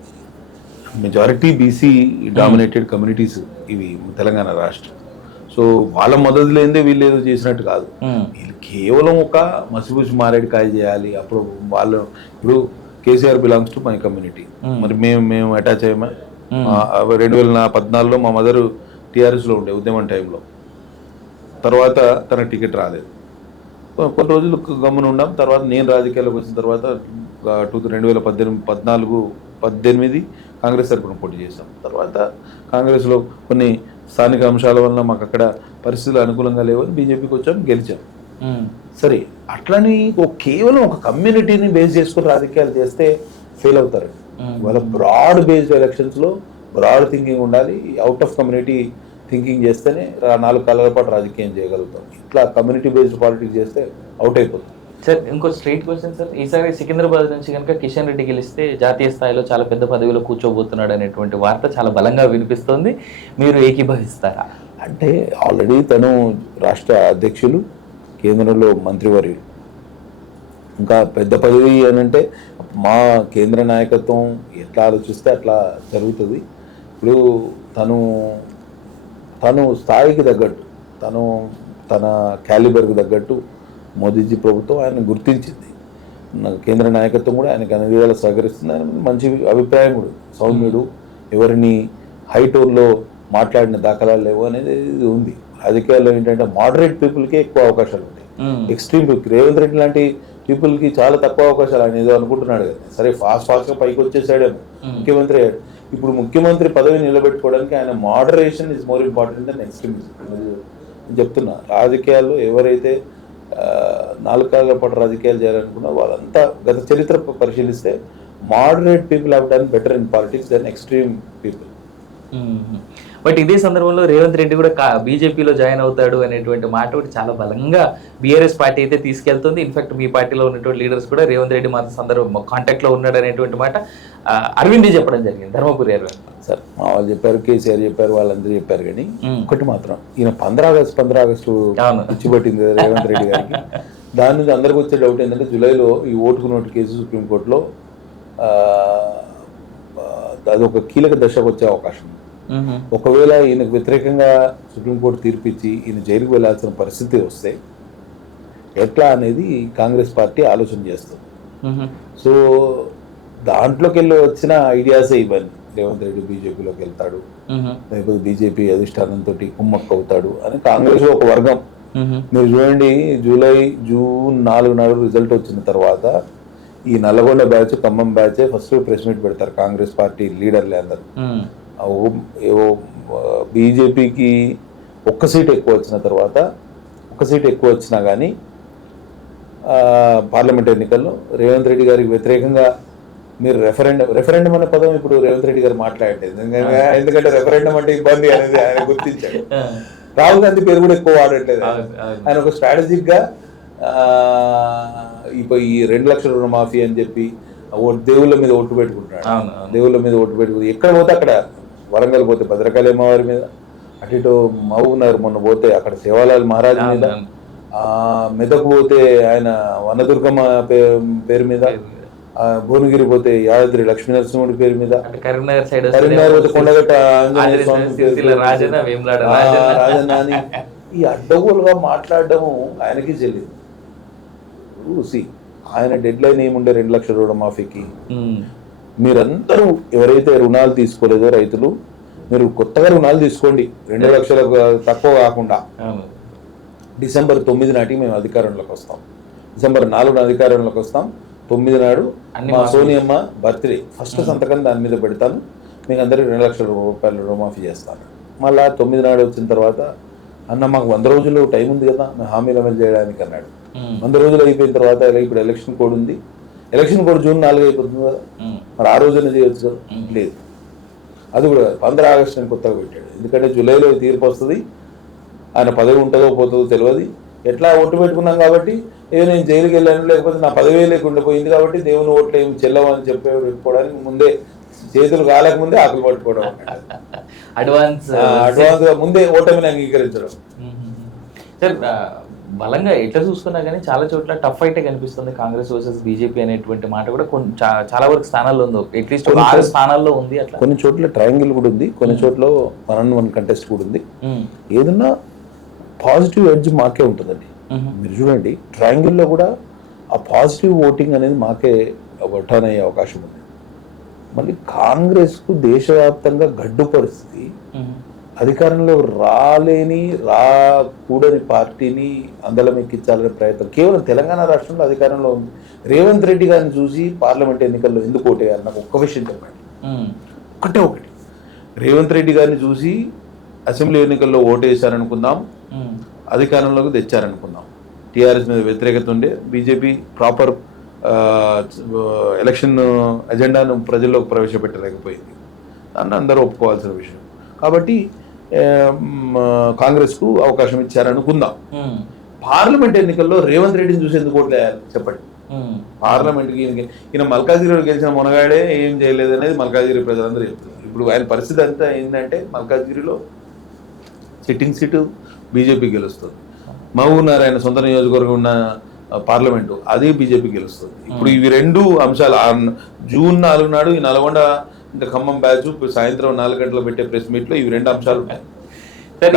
మెజారిటీ బీసీ డామినేటెడ్ కమ్యూనిటీస్ ఇవి తెలంగాణ రాష్ట్రం. సో వాళ్ళ మొదలు లేదే వీళ్ళు ఏదో చేసినట్టు కాదు. వీళ్ళు కేవలం ఒక మసిపూసి మారేడుకాయ చేయాలి. అప్పుడు వాళ్ళు ఇప్పుడు KCR belongs to my community, మరి మేము అటాచ్ అయ్యామా? 2014లో మా మదరు టీఆర్ఎస్లో ఉండే ఉద్యమం టైంలో, తర్వాత తన టికెట్ రాలేదు, కొన్ని రోజులు గమ్మున ఉన్నాం. తర్వాత నేను రాజకీయాల్లోకి వచ్చిన తర్వాత 2018 కాంగ్రెస్ తరఫున పోటీ చేశాం. తర్వాత కాంగ్రెస్లో కొన్ని స్థానిక అంశాల వలన మాకు అక్కడ పరిస్థితులు అనుకూలంగా లేవని బీజేపీకి వచ్చాం, గెలిచాం. సరే, అట్లని కేవలం ఒక కమ్యూనిటీని బేస్ చేసుకుని రాజకీయాలు చేస్తే ఫెయిల్ అవుతారు. వాళ్ళ బ్రాడ్ బేస్డ్ ఎలక్షన్స్లో బ్రాడ్ థింకింగ్ ఉండాలి. అవుట్ ఆఫ్ కమ్యూనిటీ థింకింగ్ చేస్తేనే 4 కాలాల పాటు రాజకీయం చేయగలుగుతాం. ఇట్లా కమ్యూనిటీ బేస్డ్ పాలిటిక్స్ చేస్తే అవుట్ అయిపోతాం. సార్, ఇంకో స్ట్రైట్ క్వశ్చన్ సార్. ఈసారి సికింద్రాబాద్ నుంచి కనుక కిషన్ రెడ్డి గెలిస్తే జాతీయ స్థాయిలో చాలా పెద్ద పదవిలో కూర్చోబోతున్నాడు అనేటువంటి వార్త చాలా బలంగా వినిపిస్తోంది. మీరు ఏకీభవిస్తారా? అంటే ఆల్రెడీ తను రాష్ట్ర అధ్యక్షులు, కేంద్రంలో మంత్రివర్యులు, ఇంకా పెద్ద పదవి అని అంటే మా కేంద్ర నాయకత్వం ఎట్లా ఆలోచిస్తే అట్లా జరుగుతుంది. ఇప్పుడు తను స్థాయికి తగ్గట్టు, తన క్యాలిబర్కి తగ్గట్టు మోదీజీ ప్రభుత్వం ఆయన గుర్తించింది. కేంద్ర నాయకత్వం కూడా ఆయనకు అన్ని విధాలు సహకరిస్తుంది. ఆయన మంచి అభిప్రాయం కూడా, సౌమ్యుడు, ఎవరిని హై టోన్లో మాట్లాడిన దాఖలాలు లేవు అనేది ఉంది. రాజకీయాల్లో ఏంటంటే మోడరేట్ పీపుల్కే ఎక్కువ అవకాశాలు ఉంటాయి. ఎక్స్ట్రీమ్ పీపుల్, రేవంత్ రెడ్డి లాంటి పీపుల్కి చాలా తక్కువ అవకాశాలు. ఆయన ఏదో అనుకుంటున్నాడు కదా, సరే ఫాస్ట్గా పైకి వచ్చేసాడేమో ముఖ్యమంత్రి అయ్యాడు. ఇప్పుడు ముఖ్యమంత్రి పదవి నిలబెట్టుకోవడానికి ఆయన moderation is more important than extremism. నేను చెప్తున్నా, రాజకీయాల్లో ఎవరైతే 4 కాలాల పాటు రాజకీయాలు చేయాలనుకున్నా వాళ్ళంతా గత చరిత్ర పరిశీలిస్తే moderate people have done better in politics than extreme people. But ఇదే సందర్భంలో రేవంత్ రెడ్డి కూడా బీజేపీలో జాయిన్ అవుతాడు అనేటువంటి మాట కూడా చాలా బలంగా బీఆర్ఎస్ పార్టీ అయితే తీసుకెళ్తుంది. ఇన్ఫాక్ట్ మీ పార్టీలో ఉన్నటువంటి లీడర్స్ కూడా రేవంత్ రెడ్డి మాతో సందర్భం కాంటాక్ట్లో ఉన్నాడు అనేటువంటి మాట అరవింద్ చెప్పడం జరిగింది, ధర్మపురి అరవింద్ సార్. మా వాళ్ళు చెప్పారు, కేసీఆర్ చెప్పారు, వాళ్ళందరూ చెప్పారు. కానీ ఒకటి మాత్రం, ఈయన 15 ఆగస్టు ఇచ్చిపట్టింది కదా రేవంత్ రెడ్డి గారికి. దాని నుంచి అందరికి వచ్చే డౌట్ ఏంటంటే, జూలైలో ఈ ఓటుకు నోటు కేసు సుప్రీంకోర్టులో అదొక కీలక దశకు వచ్చే అవకాశం ఉంది. ఒకవేళ ఈయనకు వ్యతిరేకంగా సుప్రీంకోర్టు తీర్పిచ్చి ఈయన జైలుకు వెళ్లాల్సిన పరిస్థితి వస్తే ఎట్లా అనేది కాంగ్రెస్ పార్టీ ఆలోచన చేస్తుంది. సో దాంట్లోకి వెళ్ళి వచ్చిన ఐడియాసే ఇవన్నీ. రేవంత్ రెడ్డి బీజేపీలోకి వెళ్తాడు, లేకపోతే బీజేపీ అధిష్టానంతో కుమ్మక్క అవుతాడు అని కాంగ్రెస్ ఒక వర్గం. మీరు చూడండి, జూన్ 4 రిజల్ట్ వచ్చిన తర్వాత ఈ Nalgonda batch, Khammam batch first press meet పెడతారు కాంగ్రెస్ పార్టీ లీడర్లే అందరు. ఏవో బీజేపీకి 1 సీట్ ఎక్కువ వచ్చిన తర్వాత, 1 సీట్ ఎక్కువ వచ్చినా కానీ పార్లమెంట్ ఎన్నికల్లో రేవంత్ రెడ్డి గారికి వ్యతిరేకంగా మీరు రెఫరెండం అనే పదం ఇప్పుడు రేవంత్ రెడ్డి గారు మాట్లాడలేదు. ఎందుకంటే రెఫరెండం అంటే ఇబ్బంది అనేది ఆయన గుర్తించాడు. రాహుల్ గాంధీ పేరు కూడా ఎక్కువ వాడట్లేదు. ఆయన ఒక స్ట్రాటజిక్గా ఇప్పుడు ఈ 2 లక్షల రుణమాఫీ అని చెప్పి దేవుళ్ళ మీద ఒట్టు పెట్టుకుంటాడు. అవును, అవును. దేవుళ్ళ మీద ఒట్టు పెట్టుకుంటాడు. ఎక్కడ పోతే అక్కడ, వరంగల్ పోతే భద్రకాళి అమ్మవారి మీద, అటు ఇటు మహబూబ్నగర్ మొన్న పోతే అక్కడ సేవాలాల్ మహారాజ్ మీద, అవును. మెదక్ పోతే ఆయన వనదుర్గమ్మ పేరు మీద, భువనగిరి పోతే యాదాద్రి లక్ష్మీనరసింహుడి పేరు మీద, అటు కరీంనగర్ సైడ్ కరీంనగర్ పోతే కొండగట్ట ఆంజనేయ స్వామి పేరు మీద, రాజన్న వేములాడ రాజన్న అని ఈ అడ్డగోలుగా మాట్లాడడము ఆయనకి చెల్లింది. చూసి ఆయన డెడ్ లైన్ ఏముండే 2 లక్షల రుణమాఫీకి. మీరందరూ ఎవరైతే రుణాలు తీసుకోలేదో రైతులు, మీరు కొత్తగా రుణాలు తీసుకోండి 2 లక్షలకు తక్కువ కాకుండా. డిసెంబర్ 9 నాటికి మేము అధికారంలోకి వస్తాం. డిసెంబర్ 4 అధికారంలోకి వస్తాం. 9 నాడు మా సోనియమ్మ బర్త్డే, ఫస్ట్ సంతకం దాని మీద పెడతాను, మీకు అందరికీ 2 లక్షల రూపాయలు రుణమాఫీ చేస్తాను. మళ్ళీ 9 నాడు వచ్చిన తర్వాత, అన్న మాకు 100 రోజులు టైం ఉంది కదా మేము హామీలు అమలు చేయడానికి అన్నాడు. 100 రోజులు అయిపోయిన తర్వాత ఇప్పుడు ఎలక్షన్ కోడ్ ఉంది, ఎలక్షన్ కోడ్ జూన్ 4 అయిపోతుంది కదా, మరి ఆ రోజున చేయొచ్చు కదా. లేదు, అది కూడా 15 ఆగస్టు అని కొత్తగా పెట్టాడు. ఎందుకంటే జూలైలో తీర్పు వస్తుంది, ఆయన పదవి ఉంటుందో పోతుందో తెలియదు. ఎట్లా ఓటు పెట్టుకున్నాం కాబట్టి నేను జైలుకి వెళ్ళాను, లేకపోతే నా పదవి లేకుండా పోయింది కాబట్టి దేవుని ఓట్లు ఏమి చెల్లవు అని చెప్పుకోవడానికి ముందే, చేతులు కాలేక ముందే ఆకులు పట్టుకోవడం, అడ్వాన్స్ గా ముందే ఓటమిని అంగీకరించడం. సార్ బలంగా ఎట్లా చూసుకున్నా కానీ చాలా చోట్ల టఫ్ ఫైటే కనిపిస్తుంది కాంగ్రెస్ వర్సెస్ బీజేపీ అనేటువంటి మాట కూడా చాలా వరకు స్థానాల్లో ఉంది, అట్లీస్ట్ 6 స్థానాల్లో ఉంది. అట్లా కొన్ని చోట్ల ట్రయాంగిల్ కూడా ఉంది, కొన్ని చోట్ల 1-on-1 కంటెస్ట్ కూడా ఉంది. ఏదన్నా పాజిటివ్ ఎడ్జ్ మాకే ఉంటుందండి. మీరు చూడండి, ట్రయాంగిల్లో కూడా ఆ పాజిటివ్ ఓటింగ్ అనేది మాకే టర్న్ అయ్యే అవకాశం ఉంది. మళ్ళీ కాంగ్రెస్కు దేశవ్యాప్తంగా గడ్డు పరిస్థితి, అధికారంలో రాకూడని పార్టీని అందలం ఎక్కించాలనే ప్రయత్నం కేవలం తెలంగాణ రాష్ట్రంలో అధికారంలో ఉంది. రేవంత్ రెడ్డి గారిని చూసి పార్లమెంట్ ఎన్నికల్లో ఎందుకు ఓటేయాలి? నాకు ఒక్క విషయం చెప్పండి, ఒకటి. రేవంత్ రెడ్డి గారిని చూసి అసెంబ్లీ ఎన్నికల్లో ఓటేశారనుకుందాం, అధికారంలోకి తెచ్చారనుకుందాం, టీఆర్ఎస్ మీద వ్యతిరేకత ఉండే, బీజేపీ ప్రాపర్ ఎలక్షన్ ఎజెండాను ప్రజల్లోకి ప్రవేశపెట్టలేకపోయింది, దాన్ని అందరూ ఒప్పుకోవాల్సిన విషయం. కాబట్టి కాంగ్రెస్కు అవకాశం ఇచ్చారనుకుందాం. పార్లమెంట్ ఎన్నికల్లో రేవంత్ రెడ్డిని చూసి ఎందుకు ఓట్లేయాలి చెప్పండి? పార్లమెంట్కి ఈయన మల్కాజ్గిరిలో గెలిచిన మునగాడే ఏం చేయలేదు అనేది మల్కాజ్గిరి ప్రజలందరూ చెప్తున్నారు. ఇప్పుడు ఆయన పరిస్థితి అంతా ఏంటంటే, మల్కాజ్గిరిలో సిట్టింగ్ సీటు బీజేపీ గెలుస్తుంది, మహబూబ్నగర్ ఆయన సొంత నియోజకవర్గం ఉన్న పార్లమెంటు అది బీజేపీ గెలుస్తుంది. ఇప్పుడు ఇవి 2 అంశాలు, జూన్ 4 నాడు ఈ నల్గొండ ఇంకా ఖమ్మం బ్యాచ్ సాయంత్రం 4 గంటలు పెట్టే ప్రెస్ మీట్లో ఇవి 2 అంశాలు ఉంటాయి.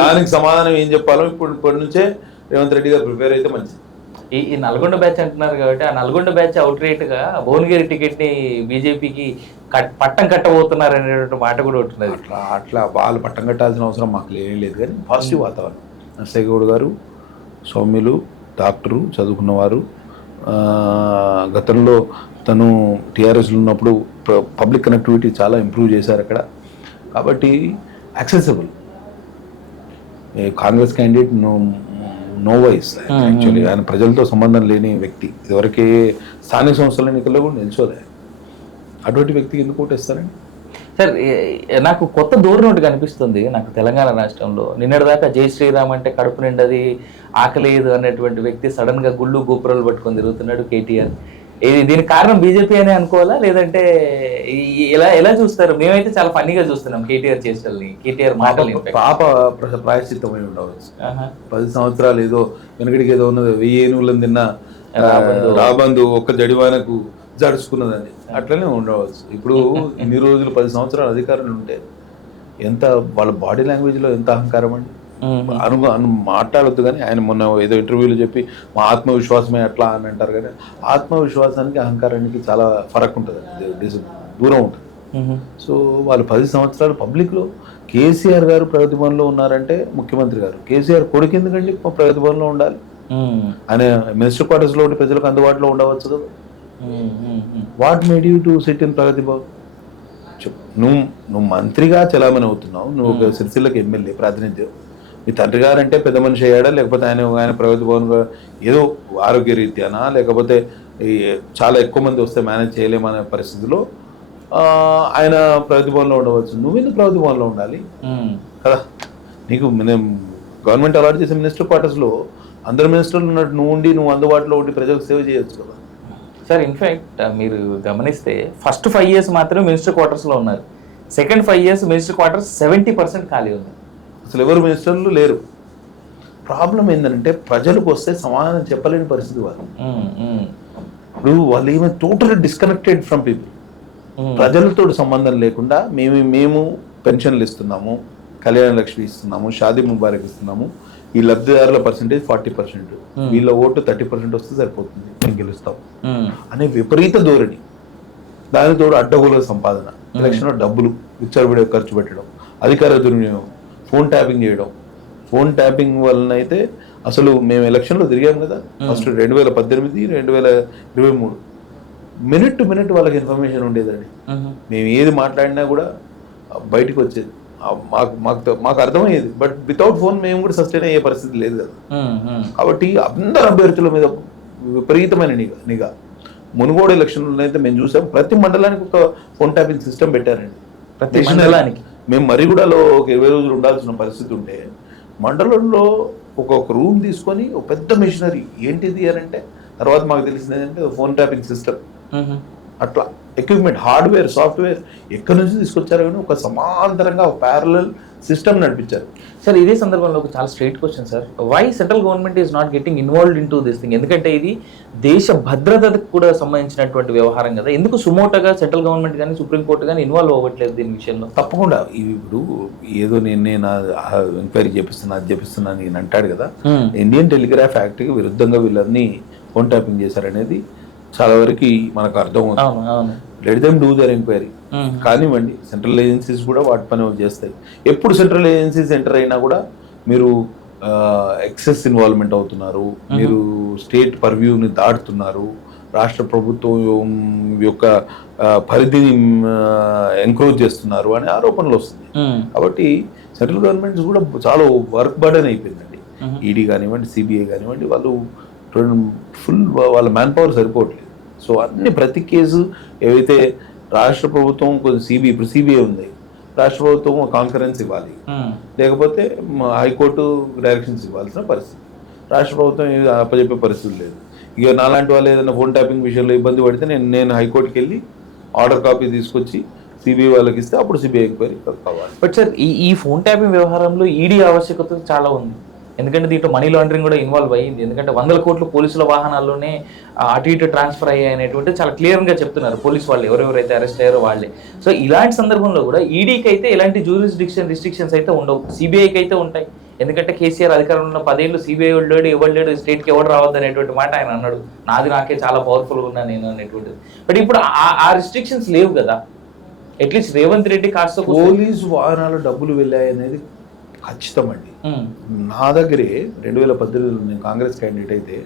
దానికి సమాధానం ఏం చెప్పాలో ఇప్పటి నుంచే రేవంత్ రెడ్డి గారు ప్రిపేర్ అయితే మంచిది. ఈ నల్గొండ బ్యాచ్ అంటున్నారు కాబట్టి, ఆ నల్గొండ బ్యాచ్ అవుట్ రేట్ గా భువనగిరి టికెట్ ని బీజేపీకి పట్టం కట్టబోతున్నారు అనేటువంటి మాట కూడా ఉంటున్నది. అట్లా వాళ్ళు పట్టం కట్టాల్సిన అవసరం మాకు లేదు. కానీ పాజిటివ్ వాతావరణం. నర్సయ్య గౌడ్ గారు సౌమ్యులు, డాక్టరు, చదువుకున్నవారు. గతంలో తను టీఆర్ఎస్లో ఉన్నప్పుడు పబ్లిక్ కనెక్టివిటీ చాలా ఇంప్రూవ్ చేశారు అక్కడ. కాబట్టి accessible. Congress candidate no wise actually, ఆయన ప్రజలతో సంబంధం లేని వ్యక్తి. ఇదివరకే స్థానిక సంస్థల ఎన్నికల్లో కూడా నిల్చోలే. అటువంటి వ్యక్తికి ఎందుకు ఓటేస్తారండి? సార్ నాకు కొత్త ధోరణి ఒకటి కనిపిస్తుంది నాకు తెలంగాణ రాష్ట్రంలో. నిన్నటిదాకా జై శ్రీరామ్ అంటే కడుపు నిండది ఆకలేదు అన్నటువంటి వ్యక్తి సడన్ గా గుళ్ళు గోపురాలు పట్టుకొని తిరుగుతున్నాడు కేటీఆర్. దీనికి కారణం బీజేపీ అని అనుకోవాలా, లేదంటే ఎలా చూస్తారు? మేమైతే చాలా ఫన్నీగా చూస్తున్నాం కేటీఆర్ చేష్టల్ని, కేటీఆర్ మాటలు. పాప ప్రాయశ్చిత్తమై ఉండవచ్చు. 10 సంవత్సరాలు ఏదో వెనకడికి ఏదో ఉన్నది, 1000 ఏనుగులను తిన్న రాబందు ఒక్క జడివానకు జడుచుకున్నదని అట్లనే ఉండవచ్చు. ఇప్పుడు ఇన్ని రోజులు 10 సంవత్సరాలు అధికారులు ఉంటే ఎంత వాళ్ళ బాడీ లాంగ్వేజ్లో ఎంత అహంకారం అండి. మాట్లాడొద్దు, కానీ ఆయన మొన్న ఏదో ఇంటర్వ్యూలో చెప్పి మా ఆత్మవిశ్వాసమే అట్లా అని అంటారు. కానీ ఆత్మవిశ్వాసానికి అహంకారానికి చాలా ఫరక్ ఉంటుంది, దూరం ఉంటుంది. సో వాళ్ళు 10 సంవత్సరాలు పబ్లిక్లో, కేసీఆర్ గారు ప్రగతి భవన్లో ఉన్నారంటే ముఖ్యమంత్రి గారు, కేసీఆర్ కొడుకు ఎందుకండి ప్రగతి భవన్లో ఉండాలి? ఆయన మినిస్టర్ క్వార్టర్స్లో ఉండి ప్రజలకు అందుబాటులో ఉండవచ్చు కదా. What made you to sit in Pragati Bhavan? చెప్పు. నువ్వు మంత్రిగా చలామణి అవుతున్నావు, నువ్వు ఒక సిరిసిల్లకి ఎమ్మెల్యే ప్రాతినిధ్యం. మీ తండ్రి గారు అంటే పెద్ద మనిషి అయ్యాడా, లేకపోతే ఆయన ప్రగతి భవన్ ఏదో ఆరోగ్య రీత్యానా, లేకపోతే చాలా ఎక్కువ మంది వస్తే మేనేజ్ చేయలేమనే పరిస్థితిలో ఆయన ప్రగతి భవన్లో ఉండవచ్చు. నువ్వెందుకు ప్రగతి భవన్లో ఉండాలి కదా? నీకు గవర్నమెంట్ అలాట్ చేసే మినిస్టర్ క్వార్టర్స్లో అందరు మినిస్టర్లు ఉన్నట్టు నువ్వు అందుబాటులో ఉండి ప్రజలకు సేవ చేయొచ్చు కదా. సార్ ఇన్ఫాక్ట్ మీరు గమనిస్తే ఫస్ట్ 5 years మాత్రమే మినిస్టర్ క్వార్టర్స్లో ఉన్నారు, సెకండ్ 5 years మినిస్టర్ క్వార్టర్స్ 70% ఖాళీ ఉంది. అసలు ఎవరు మినిస్టర్లు లేరు. ప్రాబ్లం ఏంటంటే ప్రజలకు వస్తే సమాధానం చెప్పలేని పరిస్థితి వాళ్ళు. ఇప్పుడు వాళ్ళు ఏమైనా టోటల్ డిస్కనెక్టెడ్ ఫ్రమ్ పీపుల్. ప్రజలతో సంబంధం లేకుండా మేము పెన్షన్లు ఇస్తున్నాము, కళ్యాణ లక్ష్మి ఇస్తున్నాము, షాదీ ముబారక్ ఇస్తున్నాము, ఈ లబ్ధిదారుల పర్సెంటేజ్ 40%, వీళ్ళ ఓటు 30% వస్తే సరిపోతుంది, మేము గెలుస్తాం అనే విపరీత ధోరణి. దానితో అడ్డగోలుగా సంపాదన, ఎలక్షన్లో డబ్బులు విచ్చలవిడిగా ఖర్చు పెట్టడం, అధికార దుర్వినియోగం, ఫోన్ ట్యాపింగ్ చేయడం. ఫోన్ ట్యాపింగ్ వలన అయితే అసలు మేము ఎలక్షన్లో తిరిగాం కదా, ఫస్ట్ 2018, 2023 మినిట్ టు మినిట్ వాళ్ళకి ఇన్ఫర్మేషన్ ఉండేదండి. మేము ఏది మాట్లాడినా కూడా బయటకు వచ్చేది, మాకు అర్థమయ్యేది. బట్ వితౌట్ ఫోన్ మేము కూడా సస్టైన్ అయ్యే పరిస్థితి లేదు కదా. కాబట్టి అందరు అభ్యర్థుల మీద విపరీతమైన నిఘా. మునుగోడు ఎలక్షన్లో అయితే మేము చూసాం, ప్రతి మండలానికి ఒక ఫోన్ ట్యాపింగ్ సిస్టమ్ పెట్టారండి. ప్రతి మండలానికి. మేము మరిగూడలో ఒక 20 రోజులు ఉండాల్సిన పరిస్థితి ఉంటే మండలంలో ఒక రూమ్ తీసుకొని ఒక పెద్ద మిషనరీ ఏంటిది అని అంటే తర్వాత మాకు తెలిసింది ఏంటంటే ఫోన్ ట్యాపింగ్ సిస్టమ్. అట్లా ఎక్విప్మెంట్, హార్డ్వేర్, సాఫ్ట్వేర్ ఎక్కడి నుంచి తీసుకొచ్చారో కానీ ఒక సమాంతరంగా ఒక ప్యారలల్ సిస్టమ్ నడిపించారు. సార్ ఇదే సందర్భంలో ఒక చాలా straight question sir, why central government is not getting involved in to this thing? ఎందుకంటే ఇది దేశ భద్రతకు కూడా సంబంధించినటువంటి వ్యవహారం కదా, ఎందుకు సుమోటోగా సెంట్రల్ గవర్నమెంట్ కానీ సుప్రీంకోర్టు కానీ ఇన్వాల్వ్ అవ్వట్లేదు దీని విషయంలో? తప్పకుండా ఇప్పుడు ఏదో నేను ఎంక్వైరీ చేపిస్తున్నా అది చేపిస్తున్నా నేను అంటాడు కదా, ఇండియన్ టెలిగ్రాఫ్ యాక్ట్కి విరుద్ధంగా వీళ్ళని ఫోన్ ట్యాపింగ్ చేశారనేది చాలా వరకు మనకు అర్థం అవుతుంది. Let them do their enquiry కానివ్వండి. సెంట్రల్ ఏజెన్సీస్ కూడా వాటి పని చేస్తాయి. ఎప్పుడు సెంట్రల్ ఏజెన్సీస్ ఎంటర్ అయినా కూడా మీరు ఎక్సెస్ ఇన్వాల్వ్మెంట్ అవుతున్నారు, మీరు స్టేట్ పర్వ్యూని దాటుతున్నారు, రాష్ట్ర ప్రభుత్వం యొక్క పరిధిని ఎంక్రోచ్ చేస్తున్నారు అనే ఆరోపణలు వస్తుంది. కాబట్టి సెంట్రల్ గవర్నమెంట్స్ కూడా చాలా వర్క్ బర్డెన్ అయిపోయిందండి. ఈడీ కానివ్వండి, సిబిఐ కానివ్వండి, వాళ్ళు ఫుల్ వాళ్ళ మ్యాన్ పవర్ సరిపోవట్లేదు. సో అన్ని ప్రతి కేసు ఏవైతే రాష్ట్ర ప్రభుత్వం కొంచెం ఇప్పుడు సిబిఐ ఉంది, రాష్ట్ర ప్రభుత్వం కాన్ఫరెన్స్ ఇవ్వాలి, లేకపోతే హైకోర్టు డైరెక్షన్స్ ఇవ్వాల్సిన పరిస్థితి. రాష్ట్ర ప్రభుత్వం అప్పచెప్పే పరిస్థితి లేదు. ఇక నాలాంటి వాళ్ళు ఏదైనా ఫోన్ ట్యాపింగ్ విషయంలో ఇబ్బంది పడితే నేను హైకోర్టుకి వెళ్ళి ఆర్డర్ కాపీ తీసుకొచ్చి సిబిఐ వాళ్ళకి ఇస్తే అప్పుడు సిబిఐ ఎంక్వైరీ కావాలి. బట్ సార్ ఈ ఫోన్ ట్యాపింగ్ వ్యవహారంలో ఈడీ ఆవశ్యకత చాలా ఉంది, ఎందుకంటే దీంట్లో మనీ లాండరింగ్ కూడా ఇన్వాల్వ్ అయ్యింది. ఎందుకంటే 100 కోట్లు పోలీసుల వాహనాల్లోనే అటు ఇటు ట్రాన్స్ఫర్ అయ్యాయి అనేటువంటి చాలా క్లియర్గా చెప్తున్నారు పోలీసు వాళ్ళు, ఎవరెవరైతే అరెస్ట్ అయ్యారో వాళ్ళే. సో ఇలాంటి సందర్భంలో కూడా ఈడీకి అయితే ఎలాంటి రిస్ట్రిక్షన్స్ అయితే ఉండవు, సిబిఐకి అయితే ఉంటాయి. ఎందుకంటే కేసీఆర్ అధికారంలో ఉన్న 10 ఏళ్ళు సిబిఐ లేడు, ఎవరు లేడు, స్టేట్కి ఎవరు రావద్దు అనేటువంటి మాట ఆయన అన్నాడు. నాకే చాలా పవర్ఫుల్గా ఉన్నా నేను అనేటువంటిది. బట్ ఇప్పుడు ఆ రిస్ట్రిక్షన్స్ లేవు కదా. అట్లీస్ట్ రేవంత్ రెడ్డి కాస్త పోలీసు వాహనాలు డబ్బులు వెళ్ళాయి అనేది ఖచ్చితమండి. నా దగ్గరే 2018లో నేను కాంగ్రెస్ క్యాండిడేట్ అయితే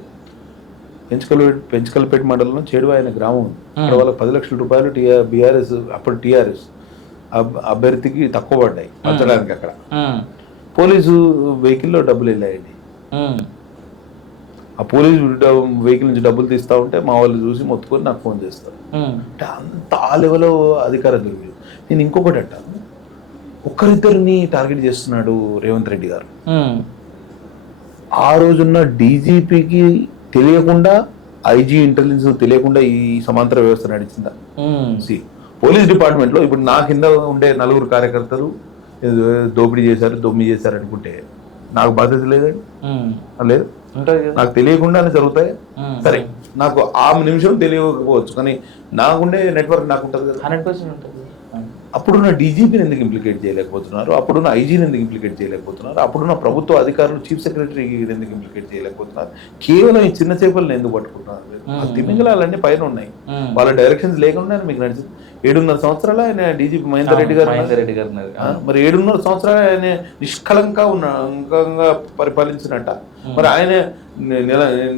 పెంచకల్పేట మండలంలో చేడువా అనే గ్రామం ఉంది. అక్కడ వాళ్ళకి 10 లక్షల రూపాయలు బీఆర్ఎస్ అప్పుడు టీఆర్ఎస్ అభ్యర్థికి తక్కువ పడ్డాయి పంచడానికి. అక్కడ పోలీసు వెహికల్లో డబ్బులు వెళ్ళాయండి. ఆ పోలీసు వెహికల్ నుంచి డబ్బులు తీస్తా ఉంటే మా వాళ్ళు చూసి మొత్తుకొని నాకు ఫోన్ చేస్తారు. అంటే అంత ఆ లెవెల్లో అధికారం దొరికింది. నేను ఇంకొకటి అంటాను, ఒక్కరిద్దరిని టార్గెట్ చేస్తున్నాడు రేవంత్ రెడ్డి గారు. ఆ రోజున్న డీజీపీకి తెలియకుండా, ఐజీ ఇంటెలిజెన్స్ తెలియకుండా ఈ సమాంతర వ్యవస్థ నడిచిందా? పోలీస్ డిపార్ట్మెంట్లో ఇప్పుడు నా కింద ఉండే 4 కార్యకర్తలు దోపిడీ చేశారు, దొమ్మి చేశారు అనుకుంటే నాకు బాధ్యత లేదండి? లేదు, నాకు తెలియకుండానే జరుగుతాయి. సరే, నాకు ఆ నిమిషం తెలియకపోవచ్చు, కానీ నాకుండే నెట్వర్క్ నాకు ఉంటుంది కదా, 100% ఉంటుంది. అప్పుడున్న డీజీపీని ఎందుకు ఇంప్లికేట్ చేయలేకపోతున్నారు? అప్పుడున్న ఐజీని ఎందుకు ఇంప్లికేట్ చేయలేకపోతున్నారు? అప్పుడున్న ప్రభుత్వ అధికారులు చీఫ్ సెక్రటరీకి ఎందుకు ఇంప్లికేట్ చేయలేకపోతున్నారు? కేవలం ఈ చిన్న చేపలను ఎందుకు పట్టుకుంటున్నారు? ఆ తిమింగలాలన్నీ పైన ఉన్నాయి, వాళ్ళ డైరెక్షన్స్ లేకుండా మీకు నడిచింది. 7.5 సంవత్సరాలు ఆయన డీజీపీ మహేందర్ రెడ్డి గారు. మరి 7.5 సంవత్సరాలు ఆయన నిష్కలంకంగా పరిపాలించినట్ట. మరి ఆయన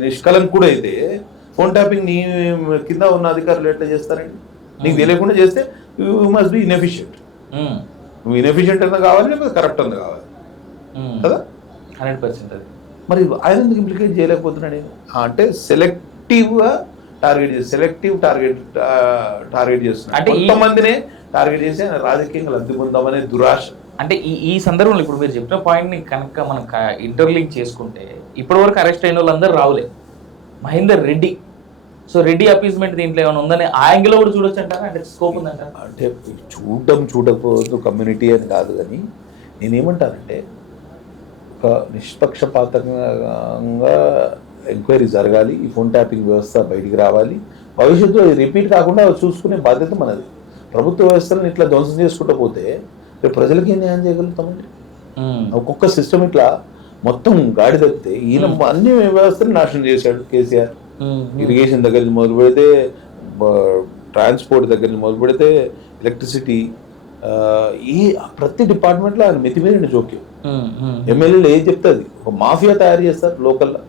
నిష్కలంకుడు అయితే ఫోన్ ట్యాపింగ్ నీ కింద ఉన్న అధికారులు ఎట్లా చేస్తారండి? నీకు తెలియకుండా చేస్తే యూ మస్ట్ బి ఇన్ఎఫిషియంట్. నువ్వు ఇన్ఎఫిషియంట్ అన్నా కావాలి, లేకపోతే కరప్ట్ అన్నా కావాలి కదా. 100%. మరి ఆయన ఎందుకు ఇంప్లికేట్ చేయలేకపోతున్నాడు? అంటే సెలెక్టివ్గా టార్గెట్ చేస్తున్నాడు. అంటే కొంతమందినే టార్గెట్ చేసి ఆయన రాజకీయంగా లబ్ధి పొందామనే దురాశ. అంటే ఈ సందర్భంలో ఇప్పుడు మీరు చెప్పిన పాయింట్ని కనుక మనం ఇంటర్లింక్ చేసుకుంటే, ఇప్పటి వరకు అరెస్ట్ అయిన వాళ్ళందరూ రావులే. మహేందర్ రెడ్డి సో రెడ్డి అపీస్మెంట్ దీంట్లో ఏమైనా ఉందని ఆ యాంగిల్ కూడా చూడొచ్చు అంటారా, అంటే స్కోప్ ఉందంటారా? అంటే చూడకపోవద్దు కమ్యూనిటీ అని కాదు, కానీ నేనేమంటానంటే ఒక నిష్పక్షపాతంగా ఎంక్వైరీ జరగాలి, ఈ ఫోన్ ట్యాపింగ్ వ్యవస్థ బయటికి రావాలి, భవిష్యత్తులో రిపీట్ కాకుండా చూసుకునే బాధ్యత మనది. ప్రభుత్వ వ్యవస్థలను ఇట్లా ధ్వంసం చేసుకుంటూ పోతే రేపు ప్రజలకి ఏం న్యాయం చేయగలుగుతామండి? ఒక్కొక్క సిస్టమ్ ఇట్లా మొత్తం గాడి తప్పితే ఈయన అన్ని వ్యవస్థలు నాశనం చేశాడు కేసీఆర్. ఇరిగేషన్ దగ్గర నుంచి మొదలు పెడితే, ట్రాన్స్పోర్ట్ దగ్గర నుంచి మొదలు పెడితే, ఎలక్ట్రిసిటీ, ఈ ప్రతి డిపార్ట్మెంట్లో ఆయన మితిమీరిన జోక్యం. ఎమ్మెల్యేలు ఏం చెప్తుంది, ఒక మాఫియా తయారు చేస్తారు లోకల్లో.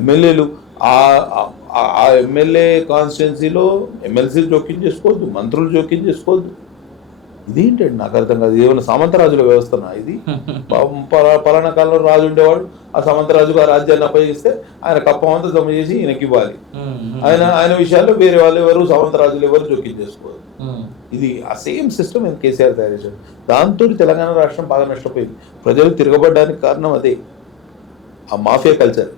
ఎమ్మెల్యేలు ఆ ఎమ్మెల్యే కాన్స్టిట్యున్సీలో ఎమ్మెల్సీలు జోక్యం చేసుకోవద్దు, మంత్రులు జోక్యం చేసుకోవద్దు. ఇదేంటండి నాకు అర్థం కాదు. ఏమైనా సామంతరాజుల వ్యవస్థనా ఇది? పలానా కాలంలో రాజు ఉండేవాడు, ఆ సామంతరాజు గారు రాజ్యాన్ని అప్పగిస్తే ఆయన కప్పం అంతా జమ చేసి ఈయనకి ఇవ్వాలి. ఆయన విషయాల్లో వేరే వాళ్ళు ఎవరు, సామంతరాజులు ఎవరు జోక్యం చేసుకోవాలి. ఇది ఆ సేమ్ సిస్టమ్ కేసీఆర్ తయారు చేశాడు. దాంతో తెలంగాణ రాష్ట్రం బాగా నష్టపోయింది. ప్రజలు తిరగబడ్డానికి కారణం అదే, ఆ మాఫియా కల్చర్.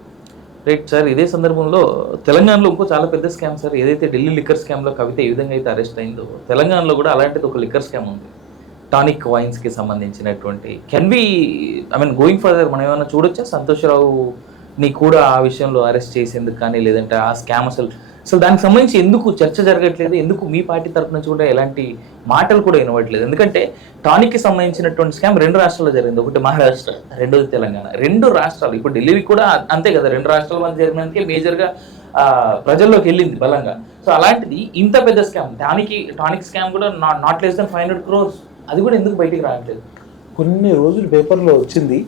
రైట్ సార్, ఇదే సందర్భంలో తెలంగాణలో ఇంకో చాలా పెద్ద స్కామ్ సార్. ఏదైతే ఢిల్లీ లిక్కర్ స్కామ్లో కవిత ఏ విధంగా అయితే అరెస్ట్ అయిందో, తెలంగాణలో కూడా అలాంటిది ఒక లిక్కర్ స్కామ్ ఉంది, టానిక్ వైన్స్కి సంబంధించినటువంటి. కెన్ బి గోయింగ్ ఫర్దర్ మనం ఏమైనా చూడొచ్చా సంతోషరావుని కూడా ఆ విషయంలో అరెస్ట్ చేసేందుకు కానీ, లేదంటే ఆ స్కామ్ అసలు దానికి సంబంధించి ఎందుకు చర్చ జరగట్లేదు? ఎందుకు మీ పార్టీ తరఫు నుంచి కూడా ఎలాంటి మాటలు కూడా వినవట్లేదు? ఎందుకంటే టానిక్కి సంబంధించినటువంటి స్కామ్ 2 రాష్ట్రాల్లో జరిగింది, ఒకటి మహారాష్ట్ర, రెండోది తెలంగాణ. 2 రాష్ట్రాలు, ఇప్పుడు ఢిల్లీ కూడా అంతే కదా, 2 రాష్ట్రాల మధ్య జరిగినందుకే మేజర్గా ప్రజల్లోకి వెళ్ళింది బలంగా. సో అలాంటిది ఇంత పెద్ద స్కామ్, టానిక్ స్కామ్ కూడా నాట్ లెస్ దెన్ 500 crores, అది కూడా ఎందుకు బయటికి రావట్లేదు? కొన్ని రోజులు పేపర్లో వచ్చింది,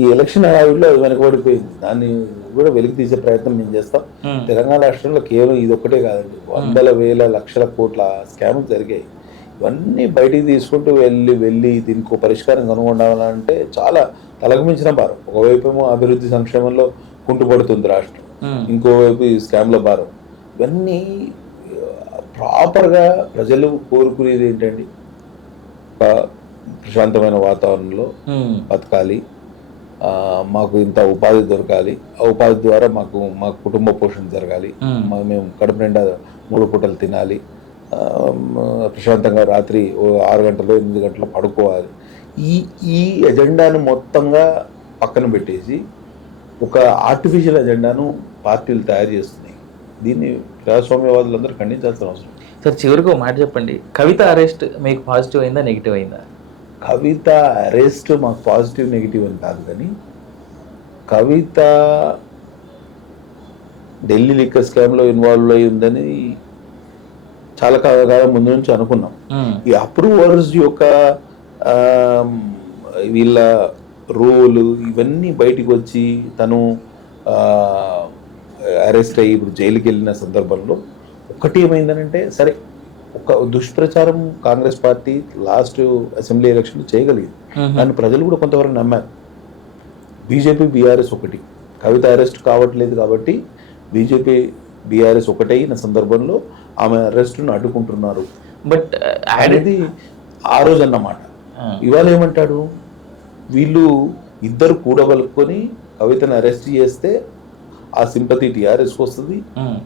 ఈ ఎలక్షన్ హడావిడిలో వెనకబడిపోయింది. దాన్ని కూడా వెలికి తీసే ప్రయత్నం మేము చేస్తాం. తెలంగాణ రాష్ట్రంలో కేవలం ఇది ఒక్కటే కాదండి, వందల వేల లక్షల కోట్ల స్కామ్లు జరిగాయి. ఇవన్నీ బయటికి తీసుకుంటూ వెళ్ళి దీనికి పరిష్కారం కనుగొనాలంటే చాలా తలకు మించిన భారం. ఒకవైపు ఏమో అభివృద్ధి సంక్షేమంలో కుంటుపడుతుంది రాష్ట్రం, ఇంకోవైపు ఈ స్కామ్ల భారం. ఇవన్నీ ప్రాపర్గా ప్రజలు కోరుకునేది ఏంటండి, ప్రశాంతమైన వాతావరణంలో బతకాలి, మాకు ఇంత ఉపాధి దొరకాలి, ఆ ఉపాధి ద్వారా మా కుటుంబ పోషణ జరగాలి, మేము కడుపు నిండా 3 పూటలు తినాలి, ప్రశాంతంగా రాత్రి 6 గంటలు 8 గంటలు పడుకోవాలి. ఈ ఎజెండాను మొత్తంగా పక్కన పెట్టేసి ఒక ఆర్టిఫిషియల్ ఎజెండాను పార్టీలు తయారు చేస్తున్నాయి. దీన్ని ప్రజాస్వామ్యవాదులందరూ ఖండించాల్సిన అవసరం. సార్ చివరికి ఒక మాట చెప్పండి, కవిత అరెస్ట్ మీకు పాజిటివ్ అయిందా, నెగిటివ్ అయిందా? కవిత అరెస్ట్ మాకు పాజిటివ్ నెగిటివ్ అని కాదు, కానీ కవిత ఢిల్లీ లిక్కర్ స్కామ్లో ఇన్వాల్వ్ అయి ఉందని చాలా కాలం ముందు నుంచి అనుకున్నాం. ఈ అప్రూవర్స్ యొక్క వీళ్ళ రోలు ఇవన్నీ బయటికి వచ్చి తను అరెస్ట్ అయ్యి ఇప్పుడు జైలుకి వెళ్ళిన సందర్భంలో ఒకటి ఏమైందనంటే, సరే ఒక దుష్ప్రచారం Congress party last assembly election చేయగలిగింది, దాన్ని ప్రజలు కూడా కొంతవరకు నమ్మారు. బీజేపీ బీఆర్ఎస్ ఒకటి, కవిత అరెస్ట్ కావట్లేదు కాబట్టి బీజేపీ బీఆర్ఎస్ ఒకటైన సందర్భంలో ఆమె అరెస్టును అడ్డుకుంటున్నారు. బట్ అనేది ఆ రోజు అన్నమాట. ఇవాళ ఏమంటాడు, వీళ్ళు ఇద్దరు కూడబలుకొని కవితను అరెస్ట్ చేస్తే ఆ సింపతి టీఆర్ఎస్కి వస్తుంది,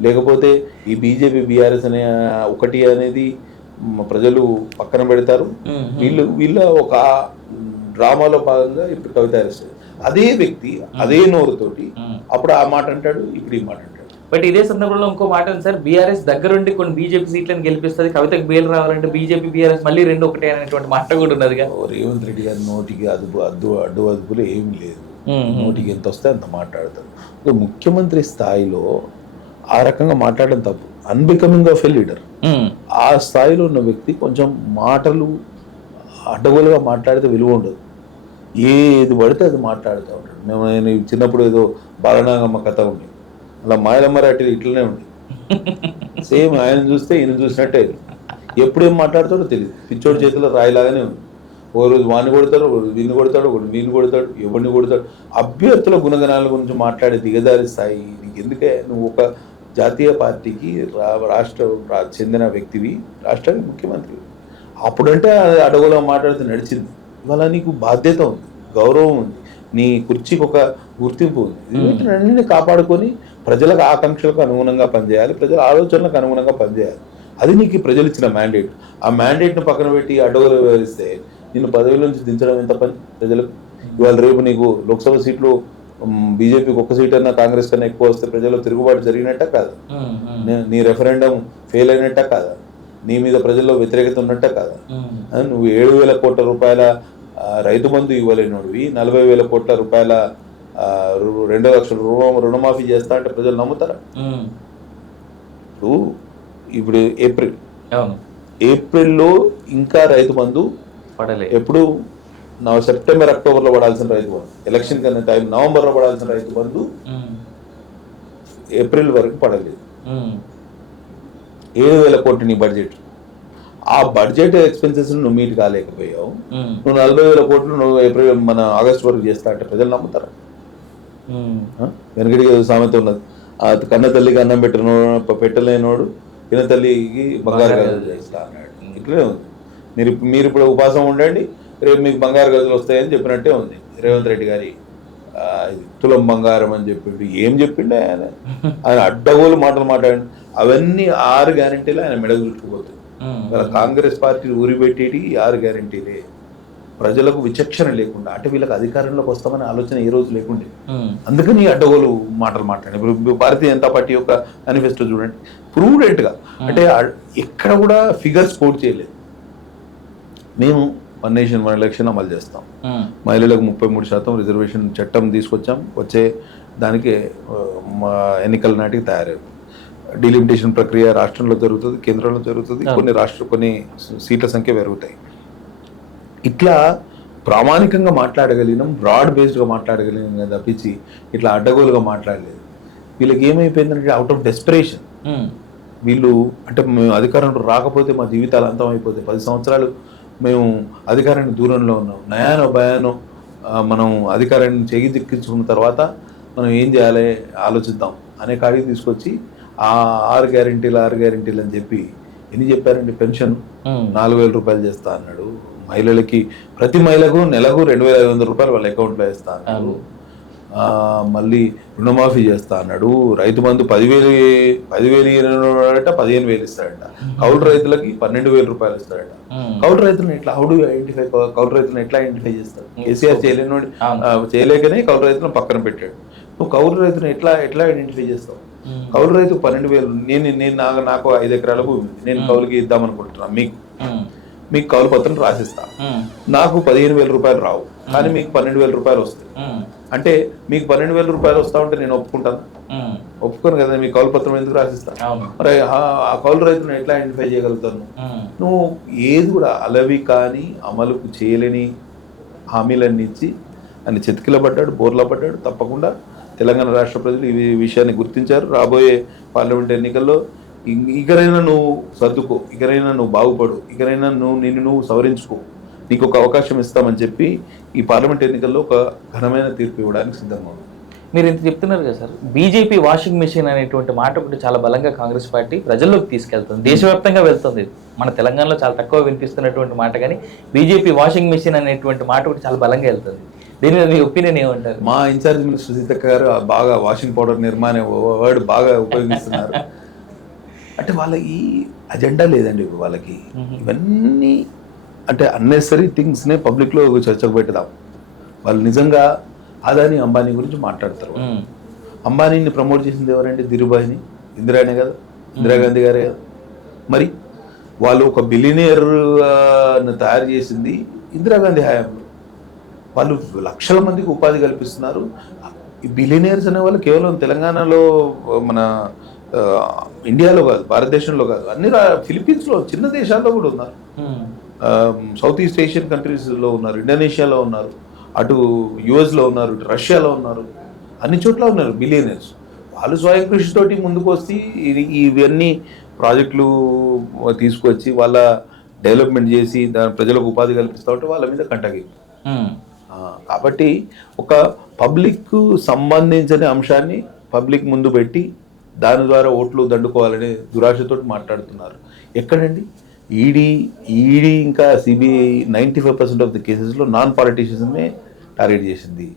లేకపోతే ఈ బీజేపీ బీఆర్ఎస్ అనే ఒకటి అనేది ప్రజలు పక్కన పెడతారు. వీళ్ళ ఒక డ్రామాలో భాగంగా ఇప్పుడు కవిత అరెస్ట్, అదే వ్యక్తి అదే నోరుతోటి అప్పుడు ఆ మాట అంటాడు, ఇప్పుడు ఈ మాట అంటాడు. బట్ ఇదే సందర్భంలో ఇంకో మాట ఉంది సార్, బీఆర్ఎస్ దగ్గరుండి కొన్ని బీజేపీ సీట్లను గెలిపిస్తుంది, కవితకు బెయిల్ రావాలంటే బీజేపీ బీఆర్ఎస్ మళ్ళీ 2 ఒకటే అనేటువంటి మాట కూడా ఉన్నది. రేవంత్ రెడ్డి గారి నోటికి అడ్డు అదుపులు ఏం లేదు, నోటికి ఎంత వస్తే అంత మాట్లాడతారు. ఒక ముఖ్యమంత్రి స్థాయిలో ఆ రకంగా మాట్లాడడం తప్పు, అన్బికమింగ్ ఆఫ్ ఎ లీడర్. ఆ స్థాయిలో ఉన్న వ్యక్తి కొంచెం మాటలు అడ్డగోలుగా మాట్లాడితే విలువ ఉండదు, ఏది పడితే అది మాట్లాడుతూ ఉంటాడు. నేను చిన్నప్పుడు ఏదో బాలనాగమ్మ కథ ఉంది, అలా మాయలమ్మరాటి ఇట్లనే ఉంది, సేమ్ ఆయన చూస్తే ఈయన చూసినట్టే, ఎప్పుడేం మాట్లాడతాడో తెలియదు, పిచ్చోడి చేతిలో రాయిలాగానే ఉంది. ఓ రోజు వాడిని కొడతాడు, వీడిని కొడతాడు, వీడిని కొడతాడు, ఎవరిని కొడతాడు. అభ్యర్థుల గుణగణాల గురించి మాట్లాడే దిగజారి స్థాయి నీకు ఎందుకే? నువ్వు ఒక జాతీయ పార్టీకి చెందిన వ్యక్తివి, రాష్ట్రానికి ముఖ్యమంత్రి. అప్పుడంటే అడవులో మాట్లాడితే నడిచింది. ఇవాళ నీకు బాధ్యత ఉంది, గౌరవం ఉంది, నీ కుర్చీకి ఒక గుర్తింపు ఉంది. వీటిని కాపాడుకొని ప్రజలకు ఆకాంక్షలకు అనుగుణంగా పనిచేయాలి, ప్రజల ఆలోచనలకు అనుగుణంగా పనిచేయాలి. అది నీకు ప్రజలు ఇచ్చిన మ్యాండేట్. ఆ మ్యాండేట్ను పక్కన పెట్టి అడ్డగోలు వ్యవహరిస్తే నిన్ను పదవిలో నుంచి దించడం ఎంత పని ప్రజలకు? ఇవాళ రేపు నీకు లోక్సభ సీట్లు బీజేపీకి ఒక్క సీట్ అన్నా కాంగ్రెస్ కన్నా ఎక్కువ వస్తే ప్రజల్లో తిరుగుబాటు జరిగినట్ట కాదు? నీ రెఫరెండం ఫెయిల్ అయినట్ట కాదా? నీ మీద ప్రజల్లో వ్యతిరేకత ఉన్నట్ట కాదా? నువ్వు 7,000 కోట్ల రూపాయల రైతు బంధు ఇవ్వలేనోడివి, 40,000 కోట్ల రూపాయల 2 లక్షల రుణమాఫీ చేస్తా అంటే ప్రజలు నమ్ముతారా? ఇప్పుడు ఏప్రిల్లో ఇంకా రైతు బంధు పడలే. ఎప్పుడు సెప్టెంబర్ అక్టోబర్లో పడాల్సిన రైతు బంధు, ఎలక్షన్ కన్నా టైం నవంబర్లో పడాల్సిన రైతు బంధు ఏప్రిల్ వరకు పడలేదు. 7,000 కోట్లు నీ బడ్జెట్. ఆ బడ్జెట్ ఎక్స్పెన్సెస్ నువ్వు మీట్ కాలేకపోయావు. నువ్వు 40,000 కోట్లు నువ్వు ఏప్రిల్ ఆగస్టు వరకు చేస్తా అంటే ప్రజలు నమ్ముతారా? వెనకడికి సామెత ఉన్నది, కన్న తల్లికి అన్నం పెట్టలేనోడు పిన్న తల్లికి బంగారు గదులు చేస్తా అన్నాడు. ఇట్లనే ఉంది. మీరు ఇప్పుడు ఉపవాసం ఉండండి, రేపు మీకు బంగారు గదులు వస్తాయని చెప్పినట్టే ఉంది రేవంత్ రెడ్డి గారి తులం బంగారం అని చెప్పిండు. ఏం చెప్పిండు ఆయన? అడ్డగోలు మాటలు మాట్లాడండి. అవన్నీ 6 గ్యారెంటీలు ఆయన మెడకు చుట్టుకుపోతుంది. కాంగ్రెస్ పార్టీ ఊరిపెట్టేటి 6 గ్యారెంటీలే. ప్రజలకు విచక్షణ లేకుండా, అంటే వీళ్ళకి అధికారంలోకి వస్తామనే ఆలోచన ఏ రోజు లేకుండే. అందుకని అడ్డగోలు మాటలు మాట్లాడండి. ఇప్పుడు భారతీయ జనతా పార్టీ యొక్క మేనిఫెస్టో చూడండి, ప్రూడెంట్గా, అంటే ఎక్కడ కూడా ఫిగర్స్ కోట్ చేయలేదు. మేము వన్ నేషన్ వన్ ఎలక్షన్ అమలు చేస్తాం, మహిళలకు 33% రిజర్వేషన్ చట్టం తీసుకొచ్చాం, వచ్చే దానికి ఎన్నికల నాటికి తయారయ్యారు. డీలిమిటేషన్ ప్రక్రియ రాష్ట్రంలో జరుగుతుంది, కేంద్రంలో జరుగుతుంది, కొన్ని సీట్ల సంఖ్య పెరుగుతాయి. ఇట్లా ప్రామాణికంగా మాట్లాడగలిగినాం, బ్రాడ్ బేస్డ్గా మాట్లాడగలిగినాం కదా తప్పించి ఇట్లా అడ్డగోలుగా మాట్లాడలేదు. వీళ్ళకి ఏమైపోయిందంటే అవుట్ ఆఫ్ డెస్పరేషన్ వీళ్ళు, అంటే మేము అధికారంలో రాకపోతే మా జీవితాలు అంతం అయిపోతాయి, 10 సంవత్సరాలు మేము అధికారానికి దూరంలో ఉన్నాం, నయానో భయానో మనం అధికారాన్ని చేజిక్కించుకున్న తర్వాత మనం ఏం చేయాలి ఆలోచిద్దాం అనే కాడికి తీసుకొచ్చి ఆ 6 గ్యారెంటీలు అని చెప్పి ఎన్ని చెప్పారండి? పెన్షన్ 4,000 రూపాయలు చేస్తా అన్నాడు. మహిళలకి ప్రతి మహిళకు నెలకు 2,500 రూపాయలు వాళ్ళ అకౌంట్లో వేస్తా అన్నాడు. మళ్ళీ రుణమాఫీ చేస్తా అన్నాడు. రైతు బంధు 10,000 15,000 ఇస్తాడట. కౌలు రైతులకి 12,000 రూపాయలు ఇస్తాడట. కౌలు రైతులను ఎట్లా కౌలు రైతులను ఎట్లా ఐడెంటిఫై చేస్తాడు? కేసీఆర్ చేయలేకనే కౌలు రైతులను పక్కన పెట్టాడు. నువ్వు కౌలు రైతులను ఎట్లా ఐడెంటిఫై చేస్తావు? కౌలు రైతు 12,000. నేను నాకు 5 ఎకరాల భూమి ఉంది, నేను కౌలుకి ఇద్దాం అనుకుంటున్నాను, మీకు కౌలు పత్రం రాసిస్తా, నాకు 15,000 రూపాయలు రావు, కానీ మీకు 12,000 రూపాయలు వస్తాయి. అంటే మీకు 12,000 రూపాయలు వస్తా ఉంటే నేను ఒప్పుకుంటాను? ఒప్పుకోను కదా. మీ కౌలు పత్రం ఎందుకు రాసిస్తా? మరి ఆ కౌలు రైతులను ఎట్లా ఐడెంటిఫై చేయగలుగుతాను? నువ్వు ఏది కూడా అలవి కానీ అమలుకు చేయలేని హామీలన్నీ ఇచ్చి ఆయన చెతికిల పడ్డాడు, బోర్ల పడ్డాడు. తప్పకుండా తెలంగాణ రాష్ట్ర ప్రజలు ఈ విషయాన్ని గుర్తించారు. రాబోయే పార్లమెంట్ ఎన్నికల్లో ఇకరైనా నువ్వు సర్దుకో, ఇకరైనా నువ్వు బాగుపడు, ఇకరైనా నిన్ను సవరించుకో, నీకు ఒక అవకాశం ఇస్తామని చెప్పి ఈ పార్లమెంట్ ఎన్నికల్లో ఒక ఘనమైన తీర్పు ఇవ్వడానికి సిద్ధంగా ఉంది. మీరు ఇంత చెప్తున్నారు కదా సార్, బీజేపీ వాషింగ్ మెషిన్ అనేటువంటి మాట ఒకటి చాలా బలంగా కాంగ్రెస్ పార్టీ ప్రజల్లోకి తీసుకెళ్తుంది, దేశవ్యాప్తంగా వెళ్తుంది. మన తెలంగాణలో చాలా తక్కువ వినిపిస్తున్నటువంటి మాట, కానీ బీజేపీ వాషింగ్ మెషిన్ అనేటువంటి మాట ఒకటి చాలా బలంగా వెళ్తుంది. దీని మీద మీ ఒపీనియన్ ఏమంటారు? మా ఇన్ఛార్జ్ మినిస్టర్ సీతక్క గారు బాగా వాషింగ్ పౌడర్ నిర్మాణ వర్డ్ బాగా ఉపయోగిస్తున్నారు. అంటే వాళ్ళకి అజెండా లేదండి. వాళ్ళకి ఇవన్నీ అంటే అన్నెసరీ థింగ్స్నే పబ్లిక్లో చర్చకు పెట్టదాం. వాళ్ళు నిజంగా అదాని అంబానీ గురించి మాట్లాడతారు. అంబానీని ప్రమోట్ చేసింది ఎవరండి? ధీరుభాయిని, ఇందిరానే కదా, ఇందిరాగాంధీ గారే కదా. మరి వాళ్ళు ఒక బిలినియర్ తయారు చేసింది ఇందిరాగాంధీ హయాంలో. వాళ్ళు లక్షల మందికి ఉపాధి కల్పిస్తున్నారు. ఈ బిలినియర్స్ అనే వాళ్ళు కేవలం తెలంగాణలో, మన ఇండియాలో కాదు, భారతదేశంలో కాదు, అన్ని ఫిలిప్పీన్స్లో, చిన్న దేశాల్లో కూడా ఉన్నారు. సౌత్ ఈస్ట్ ఏషియన్ కంట్రీస్లో ఉన్నారు, ఇండోనేషియాలో ఉన్నారు, అటు యుఎస్లో ఉన్నారు, ఇటు రష్యాలో ఉన్నారు, అన్ని చోట్ల ఉన్నారు బిలియనర్స్. వాళ్ళు స్వయం కృషితోటి ముందుకు వచ్చి ఇవన్నీ ప్రాజెక్టులు తీసుకొచ్చి వాళ్ళ డెవలప్మెంట్ చేసి దాని ప్రజలకు ఉపాధి కల్పిస్తూ ఉంటే వాళ్ళ మీద కంటగి. కాబట్టి ఒక పబ్లిక్ సంబంధించిన అంశాన్ని పబ్లిక్ ముందు పెట్టి దాని ద్వారా ఓట్లు దండుకోవాలనే దురాశతో మాట్లాడుతున్నారు. ఎక్కడండి? ఈడీ ఇంకా సిబిఐ 95% ఆఫ్ ది కేసెస్లో నాన్ పాలిటీషియన్స్నే టార్గెట్ చేసింది.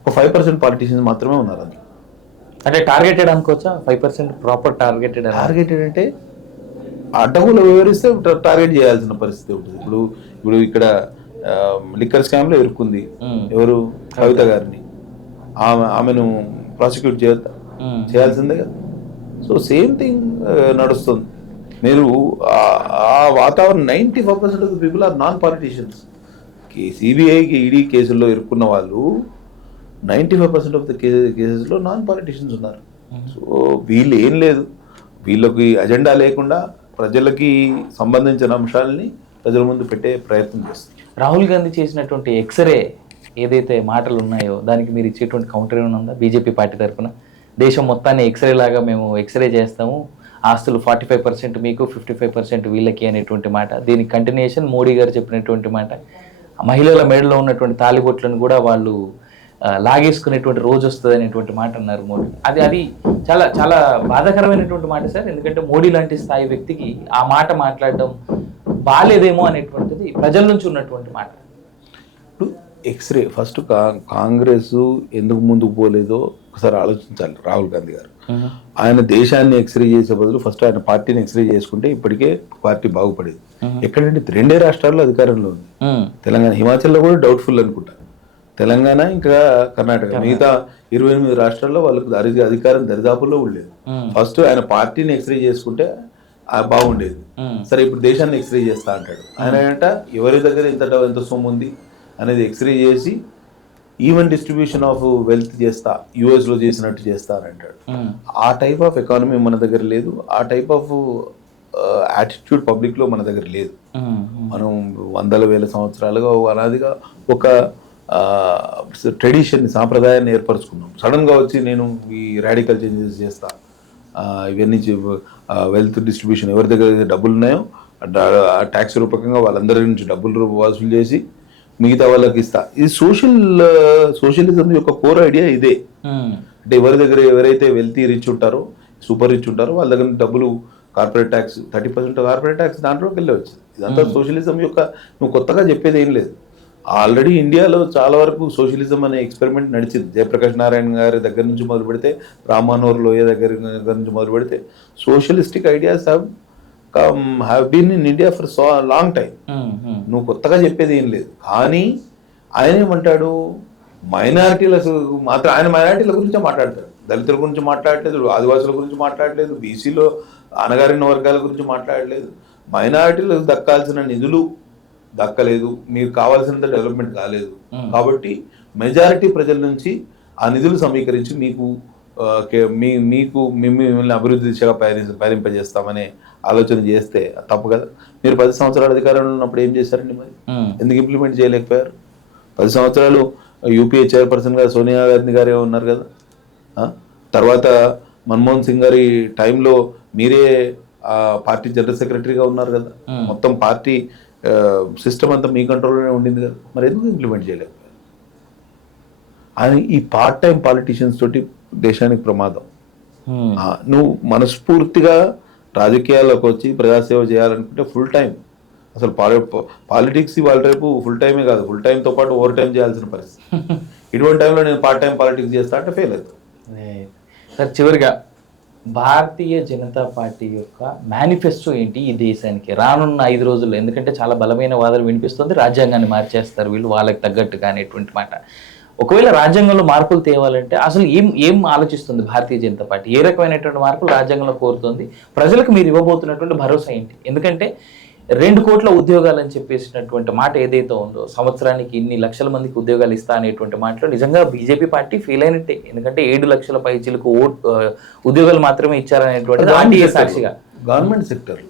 ఒక 5% పాలిటీషియన్స్ మాత్రమే ఉన్నారు అందులో. అంటే టార్గెటెడ్ అనుకోవచ్చా 5% ప్రాపర్ టార్గెటెడ్ టార్గెటెడ్ అంటే అడ్డగోలు వివరిస్తే టార్గెట్ చేయాల్సిన పరిస్థితి ఉంటుంది. ఇప్పుడు ఇక్కడ లిక్కర్ స్కామ్ లో ఇరుక్కుంది ఎవరు, కవిత గారిని. ఆమెను ప్రాసిక్యూట్ చేయాల్సిందే కదా. సో సేమ్ థింగ్ నడుస్తుంది. మీరు ఆ వాతావరణం 95% of the people are non politicians. సిబిఐకి ఈడీ కేసుల్లో ఇరుక్కున్న వాళ్ళు 95% ఆఫ్ ద కేసెస్లో నాన్ పాలిటీషియన్స్ ఉన్నారు. సో వీళ్ళు ఏం లేదు, వీళ్ళకి అజెండా లేకుండా ప్రజలకి సంబంధించిన అంశాలని ప్రజల ముందు పెట్టే ప్రయత్నం చేస్తారు. రాహుల్ గాంధీ చేసినటువంటి ఎక్స్రే ఏదైతే మాటలు ఉన్నాయో దానికి మీరు ఇచ్చేటువంటి కౌంటర్ ఏమైనా ఉందా బీజేపీ పార్టీ తరఫున? దేశం మొత్తాన్ని ఎక్స్రే లాగా మేము ఎక్స్రే చేస్తాము, ఆస్తులు 45% మీకు 55% వీళ్ళకి అనేటువంటి మాట. దీనికి కంటిన్యూషన్ మోడీ గారు చెప్పినటువంటి మాట. మహిళల మెడలో ఉన్నటువంటి తాలిబొట్లను కూడా వాళ్ళు లాగేసుకునేటువంటి రోజు వస్తుంది అనేటువంటి మాట అన్నారు మోడీ. అది చాలా చాలా బాధాకరమైనటువంటి మాట సార్. ఎందుకంటే మోడీ లాంటి స్థాయి వ్యక్తికి ఆ మాట మాట్లాడడం బాలేదేమో అనేటువంటిది ప్రజల నుంచి ఉన్నటువంటి మాట. ఇప్పుడు ఎక్స్రే ఫస్ట్ కాంగ్రెస్ ఎందుకు ముందుకు పోలేదో ఒకసారి ఆలోచించాలి రాహుల్ గాంధీ గారు. ఆయన దేశాన్ని ఎక్స్రే చేసే బదులు ఫస్ట్ ఆయన పార్టీని ఎక్స్రే చేసుకుంటే ఇప్పటికే పార్టీ బాగుపడేది. ఎక్కడంటే 2 రాష్ట్రాల్లో అధికారంలో ఉంది, తెలంగాణ, హిమాచల్లో కూడా డౌట్ఫుల్ అనుకుంటా, తెలంగాణ ఇంకా కర్ణాటక. మిగతా 28 రాష్ట్రాల్లో వాళ్ళకి అధికారం దరిదాపుల్లో ఉండేది. ఫస్ట్ ఆయన పార్టీని ఎక్స్రే చేసుకుంటే బాగుండేది. సరే ఇప్పుడు దేశాన్ని ఎక్స్రే చేస్తా అంటాడు ఆయన. ఎవరి దగ్గర ఎంత సొమ్ము ఉంది అనేది ఎక్స్రే చేసి ఈవెన్ డిస్ట్రిబ్యూషన్ ఆఫ్ వెల్త్ చేస్తా, యుఎస్ లో చేసినట్టు చేస్తా అని అంటాడు. ఆ టైప్ ఆఫ్ ఎకానమీ మన దగ్గర లేదు, ఆ టైప్ ఆఫ్ యాటిట్యూడ్ పబ్లిక్ లో మన దగ్గర లేదు. మనం వందల వేల సంవత్సరాలుగా అనాదిగా ఒక ట్రెడిషన్, సాంప్రదాయాన్ని ఏర్పరచుకున్నాం. సడన్ గా వచ్చి నేను ఈ రాడికల్ చేంజెస్ చేస్తా, ఇవన్నీ వెల్త్ డిస్ట్రిబ్యూషన్ ఎవరి దగ్గర డబ్బులు ఉన్నాయో ట్యాక్స్ రూపకంగా వాళ్ళందరి నుంచి డబ్బులు వసూలు చేసి మిగతా వాళ్ళకి ఇస్తా. ఇది సోషలిజం యొక్క కోర్ ఐడియా ఇదే. అంటే ఎవరి దగ్గర ఎవరైతే వెల్తీ రిచ్ ఉంటారో, సూపర్ రిచ్ ఉంటారో వాళ్ళ దగ్గర డబ్బులు కార్పొరేట్ ట్యాక్స్ 30% కార్పొరేట్ ట్యాక్స్ దాంట్లోకి వెళ్ళి వచ్చింది. ఇదంతా సోషలిజం యొక్క, నువ్వు కొత్తగా చెప్పేది ఏం లేదు. ఆల్రెడీ ఇండియాలో చాలా వరకు సోషలిజం అనే ఎక్స్పెరిమెంట్ నడిచింది. జయప్రకాష్ నారాయణ గారి దగ్గర నుంచి మొదలు పెడితే, రామ్ మనోహర్ లోయ దగ్గర నుంచి మొదలు పెడితే socialistic ideas have been in India for so long time. నువ్వు కొత్తగా చెప్పేది ఏం లేదు. కానీ ఆయన ఏమంటాడు, మైనారిటీలకు మాత్రం, ఆయన మైనారిటీల గురించే మాట్లాడతాడు, దళితుల గురించి మాట్లాడలేదు, ఆదివాసుల గురించి మాట్లాడలేదు, బీసీలో అణగారిన వర్గాల గురించి మాట్లాడలేదు. మైనారిటీలకు దక్కాల్సిన నిధులు దక్కలేదు, మీకు కావాల్సినంత డెవలప్మెంట్ కాలేదు, కాబట్టి మెజారిటీ ప్రజల నుంచి ఆ నిధులు సమీకరించి మిమ్మల్ని అభివృద్ధి దిశగా పయనింపజేస్తామనే ఆలోచన చేస్తే తప్పు కదా. మీరు 10 సంవత్సరాల అధికారంలో ఉన్నప్పుడు ఏం చేశారండి? మరి ఎందుకు ఇంప్లిమెంట్ చేయలేకపోయారు? 10 సంవత్సరాలు యూపీఏ చైర్పర్సన్గా సోనియా గాంధీ గారే ఉన్నారు కదా. తర్వాత మన్మోహన్ సింగ్ గారి టైంలో మీరే పార్టీ జనరల్ సెక్రటరీగా ఉన్నారు కదా. మొత్తం పార్టీ సిస్టమ్ అంతా మీ కంట్రోల్లోనే ఉండింది కదా. మరి ఎందుకు ఇంప్లిమెంట్ చేయలేకపోయారు? అని ఈ పార్ట్ టైం పాలిటీషియన్స్ తోటి దేశానికి ప్రమాదం. నువ్వు మనస్ఫూర్తిగా రాజకీయాల్లోకి వచ్చి ప్రజాసేవ చేయాలనుకుంటే ఫుల్ టైం, అసలు పాలిటిక్స్ ఇవాళ రేపు ఫుల్ టైమే కాదు, ఫుల్ టైంతో పాటు ఓవర్ టైం చేయాల్సిన పరిస్థితి. ఇటువంటి టైంలో నేను పార్ట్ టైం పాలిటిక్స్ చేస్తా అంటే ఫెయిల్ అవుతాను. సార్ చివరిగా భారతీయ జనతా పార్టీ యొక్క మేనిఫెస్టో ఏంటి ఈ దేశానికి రానున్న 5 రోజుల్లో? ఎందుకంటే చాలా బలమైన వాదన వినిపిస్తుంది, రాజ్యాంగాన్ని మార్చేస్తారు వీళ్ళు వాళ్ళకి తగ్గట్టుగా అనేటువంటి మాట. ఒకవేళ రాజ్యాంగంలో మార్పులు తేవాలంటే అసలు ఏం ఆలోచిస్తుంది భారతీయ జనతా పార్టీ? ఏ రకమైనటువంటి మార్పులు రాజ్యాంగంలో కోరుతుంది? ప్రజలకు మీరు ఇవ్వబోతున్నటువంటి భరోసా ఏంటి? ఎందుకంటే 2 కోట్ల ఉద్యోగాలు అని చెప్పేసినటువంటి మాట ఏదైతే ఉందో, సంవత్సరానికి ఇన్ని లక్షల మందికి ఉద్యోగాలు ఇస్తా అనేటువంటి మాటలో నిజంగా బీజేపీ పార్టీ ఫెయిల్ అయినట్టే. ఎందుకంటే 7 లక్షల పైచిలకు ఉద్యోగాలు మాత్రమే ఇచ్చారనేటువంటి సాక్షిగా గవర్నమెంట్ సెక్టర్,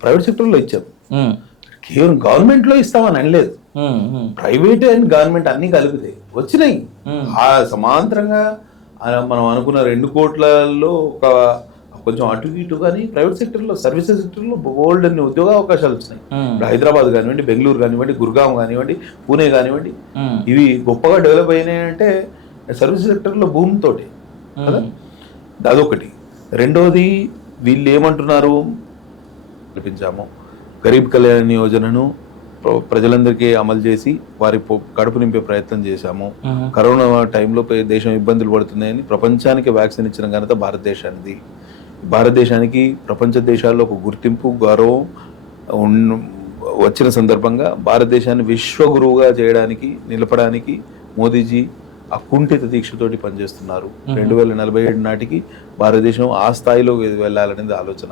ప్రైవేట్ సెక్టర్లో ఇచ్చారు. కేవలం గవర్నమెంట్ లో ఇస్తామని అనలేదు, ప్రైవేట్ అండ్ గవర్నమెంట్ అన్ని కలిపితే వచ్చినాయి. ఆ సమాంతరంగా మనం అనుకున్న 2 కోట్లలో ఒక కొంచెం అటు ఇటు కానీ ప్రైవేట్ సెక్టర్లో, సర్వీసెస్ సెక్టర్లో బోల్డ్ అన్ని ఉద్యోగ అవకాశాలు వచ్చినాయి. ఇప్పుడు హైదరాబాద్ కానివ్వండి, బెంగళూరు కానివ్వండి, గుర్గాం కానివ్వండి, పూణే కానివ్వండి, ఇవి గొప్పగా డెవలప్ అయినాయంటే సర్వీస్ సెక్టర్లో భూమితోటి కదా. అదొకటి. రెండోది, వీళ్ళు ఏమంటున్నారు, కల్పించాము గరీబ్ కళ్యాణ్ యోజనను ప్రజలందరికీ అమలు చేసి వారి కడుపు నింపే ప్రయత్నం చేశాము. కరోనా టైంలో దేశం ఇబ్బందులు పడుతున్నాయని ప్రపంచానికి వ్యాక్సిన్ ఇచ్చిన ఘనత భారతదేశానిది. భారతదేశానికి ప్రపంచ దేశాల్లో ఒక గుర్తింపు, గౌరవం వచ్చిన సందర్భంగా భారతదేశాన్ని విశ్వగురువుగా చేయడానికి, నిలపడానికి మోదీజీ అకుంఠిత దీక్షతోటి పనిచేస్తున్నారు. 2047 నాటికి భారతదేశం ఆ స్థాయిలో వెళ్ళాలనేది ఆలోచన.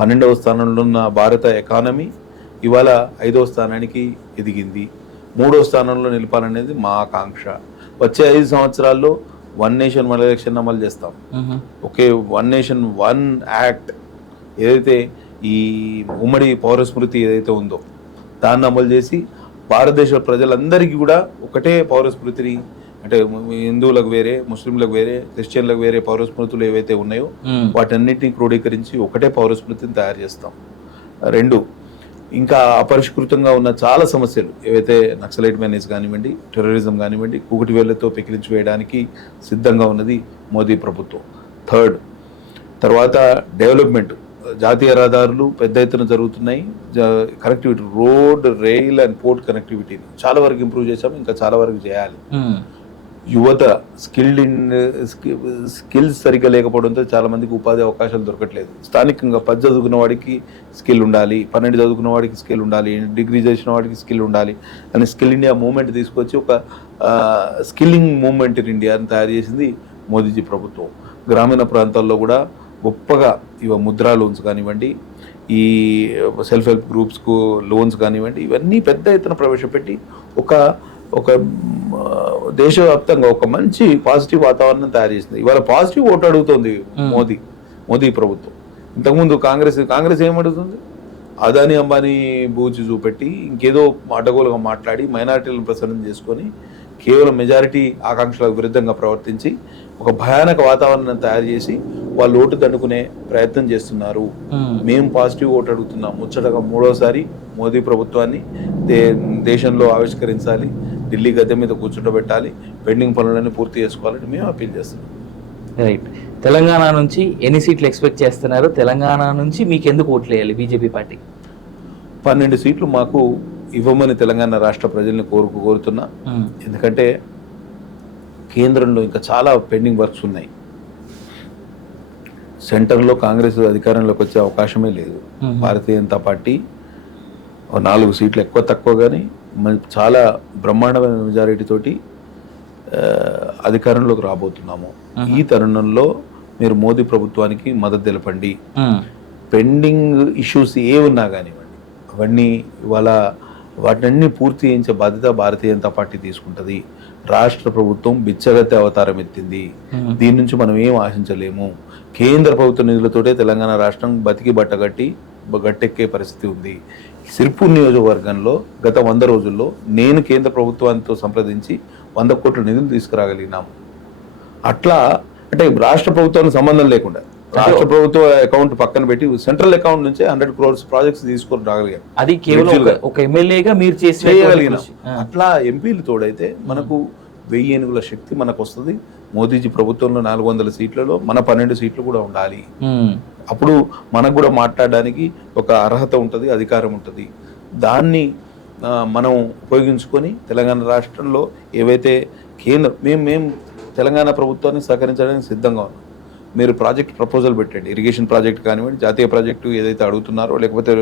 12వ స్థానంలో ఉన్న భారత ఎకానమీ ఇవాళ 5వ స్థానానికి ఎదిగింది. 3వ స్థానంలో నిలపాలనేది మా ఆకాంక్ష. వచ్చే 5 సంవత్సరాల్లో వన్ నేషన్ వన్ ఎలక్షన్ అమలు చేస్తాం. ఒకే వన్ నేషన్ వన్ యాక్ట్ ఏదైతే ఈ ఉమ్మడి పౌర స్మృతి ఏదైతే ఉందో దాన్ని అమలు చేసి భారతదేశ ప్రజలందరికీ కూడా ఒకటే పౌర స్మృతిని, అంటే హిందువులకు వేరే, ముస్లింలకు వేరే, క్రిస్టియన్లకు వేరే పౌర స్మృతులు ఏవైతే ఉన్నాయో వాటన్నిటిని క్రోడీకరించి ఒకటే పౌర స్మృతిని తయారు చేస్తాం. 2, ఇంకా అపరిష్కృతంగా ఉన్న చాలా సమస్యలు ఏవైతే నక్సలైట్ మేనేజ్ కానివ్వండి, టెర్రరిజం కానివ్వండి, కూకటి వేళ్లతో పెకిలించి వేయడానికి సిద్ధంగా ఉన్నది మోదీ ప్రభుత్వం. 3, తర్వాత డెవలప్మెంట్, జాతీయ రహదారులు పెద్ద ఎత్తున జరుగుతున్నాయి. Connectivity, road, rail and port కనెక్టివిటీని చాలా వరకు ఇంప్రూవ్ చేశాము, ఇంకా చాలా వరకు చేయాలి. యువత స్కిల్స్ సరిగ్గా లేకపోవడంతో చాలా మందికి ఉపాధి అవకాశాలు దొరకట్లేదు. స్థానికంగా 10 చదువుకున్న వాడికి స్కిల్ ఉండాలి, 12 చదువుకున్న వాడికి స్కిల్ ఉండాలి, డిగ్రీ చేసిన వాడికి స్కిల్ ఉండాలి అని స్కిల్ ఇండియా మూవ్మెంట్ తీసుకొచ్చి ఒక స్కిల్లింగ్ మూవ్మెంట్ ఇన్ ఇండియా అని తయారు చేసింది మోదీజీ ప్రభుత్వం. గ్రామీణ ప్రాంతాల్లో కూడా గొప్పగా ముద్రా లోన్స్ కానివ్వండి, ఈ సెల్ఫ్ హెల్ప్ గ్రూప్స్కు లోన్స్ కానివ్వండి, ఇవన్నీ పెద్ద ఎత్తున ప్రవేశపెట్టి ఒక దేశవ్యాప్తంగా ఒక మంచి పాజిటివ్ వాతావరణం తయారు చేసింది. ఇవాళ పాజిటివ్ ఓటు అడుగుతుంది మోదీ ప్రభుత్వం. ఇంతకుముందు కాంగ్రెస్ ఏమడుగుతుంది? అదాని అంబానీ బూచి చూపెట్టి ఇంకేదో అడ్డగోలుగా మాట్లాడి మైనారిటీలను ప్రసన్నం చేసుకొని కేవలం మెజారిటీ ఆకాంక్షలకు విరుద్ధంగా ప్రవర్తించి ఒక భయానక వాతావరణం తయారు చేసి వాళ్ళు ఓటు దండుకునే ప్రయత్నం చేస్తున్నారు. మేము పాజిటివ్ ఓటు అడుగుతున్నాం. ముచ్చటగా 3వసారి మోదీ ప్రభుత్వాన్ని దేశంలో ఆవిష్కరించాలి, ఢిల్లీ గద్దె మీద కూర్చుంటబెట్టాలి, పెండింగ్ పనులన్నీ పూర్తి చేసుకోవాలని మేము అప్పీల్ చేస్తున్నాం. రైట్. తెలంగాణ నుంచి ఎన్ని సీట్లు ఎక్స్పెక్ట్ చేస్తున్నారు? తెలంగాణ నుంచి మీకు ఎందుకు ఓట్లు వేయాలి బీజేపీ పార్టీ? 12 సీట్లు మాకు ఇవ్వమని తెలంగాణ రాష్ట్ర ప్రజల్ని కోరుతున్నా. ఎందుకంటే కేంద్రంలో ఇంకా చాలా పెండింగ్ వర్క్స్ ఉన్నాయి. సెంటర్లో కాంగ్రెస్ అధికారంలోకి వచ్చే అవకాశమే లేదు. భారతీయ జనతా పార్టీ 4 సీట్లు ఎక్కువ తక్కువ కానీ చాలా బ్రహ్మాండమైన మెజారిటీ తోటి అధికారంలోకి రాబోతున్నాము. ఈ తరుణంలో మీరు మోదీ ప్రభుత్వానికి మద్దతు తెలపండి. పెండింగ్ ఇష్యూస్ ఏ ఉన్నా కానివ్వండి అవన్నీ ఇవాళ వాటిని పూర్తి చేయించే బాధ్యత భారతీయ జనతా పార్టీ తీసుకుంటుంది. రాష్ట్ర ప్రభుత్వం బిచ్చగత్తె అవతారం ఎత్తింది. దీని నుంచి మనం ఏం ఆశించలేము. కేంద్ర ప్రభుత్వ నిధులతోటే తెలంగాణ రాష్ట్రం బతికి బట్టగట్టి గట్టెక్కే పరిస్థితి ఉంది. సిర్పూర్ నియోజకవర్గంలో గత 100 రోజుల్లో నేను కేంద్ర ప్రభుత్వానికి సంప్రదించి 100 కోట్ల నిధులు తీసుకురాగలిగినాము. అట్లా అంటే రాష్ట్ర ప్రభుత్వానికి సంబంధం లేకుండా రాష్ట్ర ప్రభుత్వ అకౌంట్ పక్కన పెట్టి సెంట్రల్ అకౌంట్ నుంచి 100 crores ప్రాజెక్ట్స్ తీసుకొని రాగలిగాం. అది కేవలం ఒక ఎమ్మెల్యేగా మీరు చేయగలిగినాం. అట్లా ఎంపీలు తోడైతే మనకు 1000 ఏనుగుల శక్తి మనకు వస్తుంది. మోదీజీ ప్రభుత్వంలో 400 సీట్లలో మన 12 సీట్లు కూడా ఉండాలి. అప్పుడు మనకు కూడా మాట్లాడడానికి ఒక అర్హత ఉంటుంది, అధికారం ఉంటుంది. దాన్ని మనం ఉపయోగించుకొని తెలంగాణ రాష్ట్రంలో ఏవైతే మేము తెలంగాణ ప్రభుత్వాన్ని సహకరించడానికి సిద్ధంగా ఉన్నాం. మీరు ప్రాజెక్ట్ ప్రపోజల్ పెట్టండి. ఇరిగేషన్ ప్రాజెక్ట్ కానివ్వండి, జాతీయ ప్రాజెక్టు ఏదైతే అడుగుతున్నారో, లేకపోతే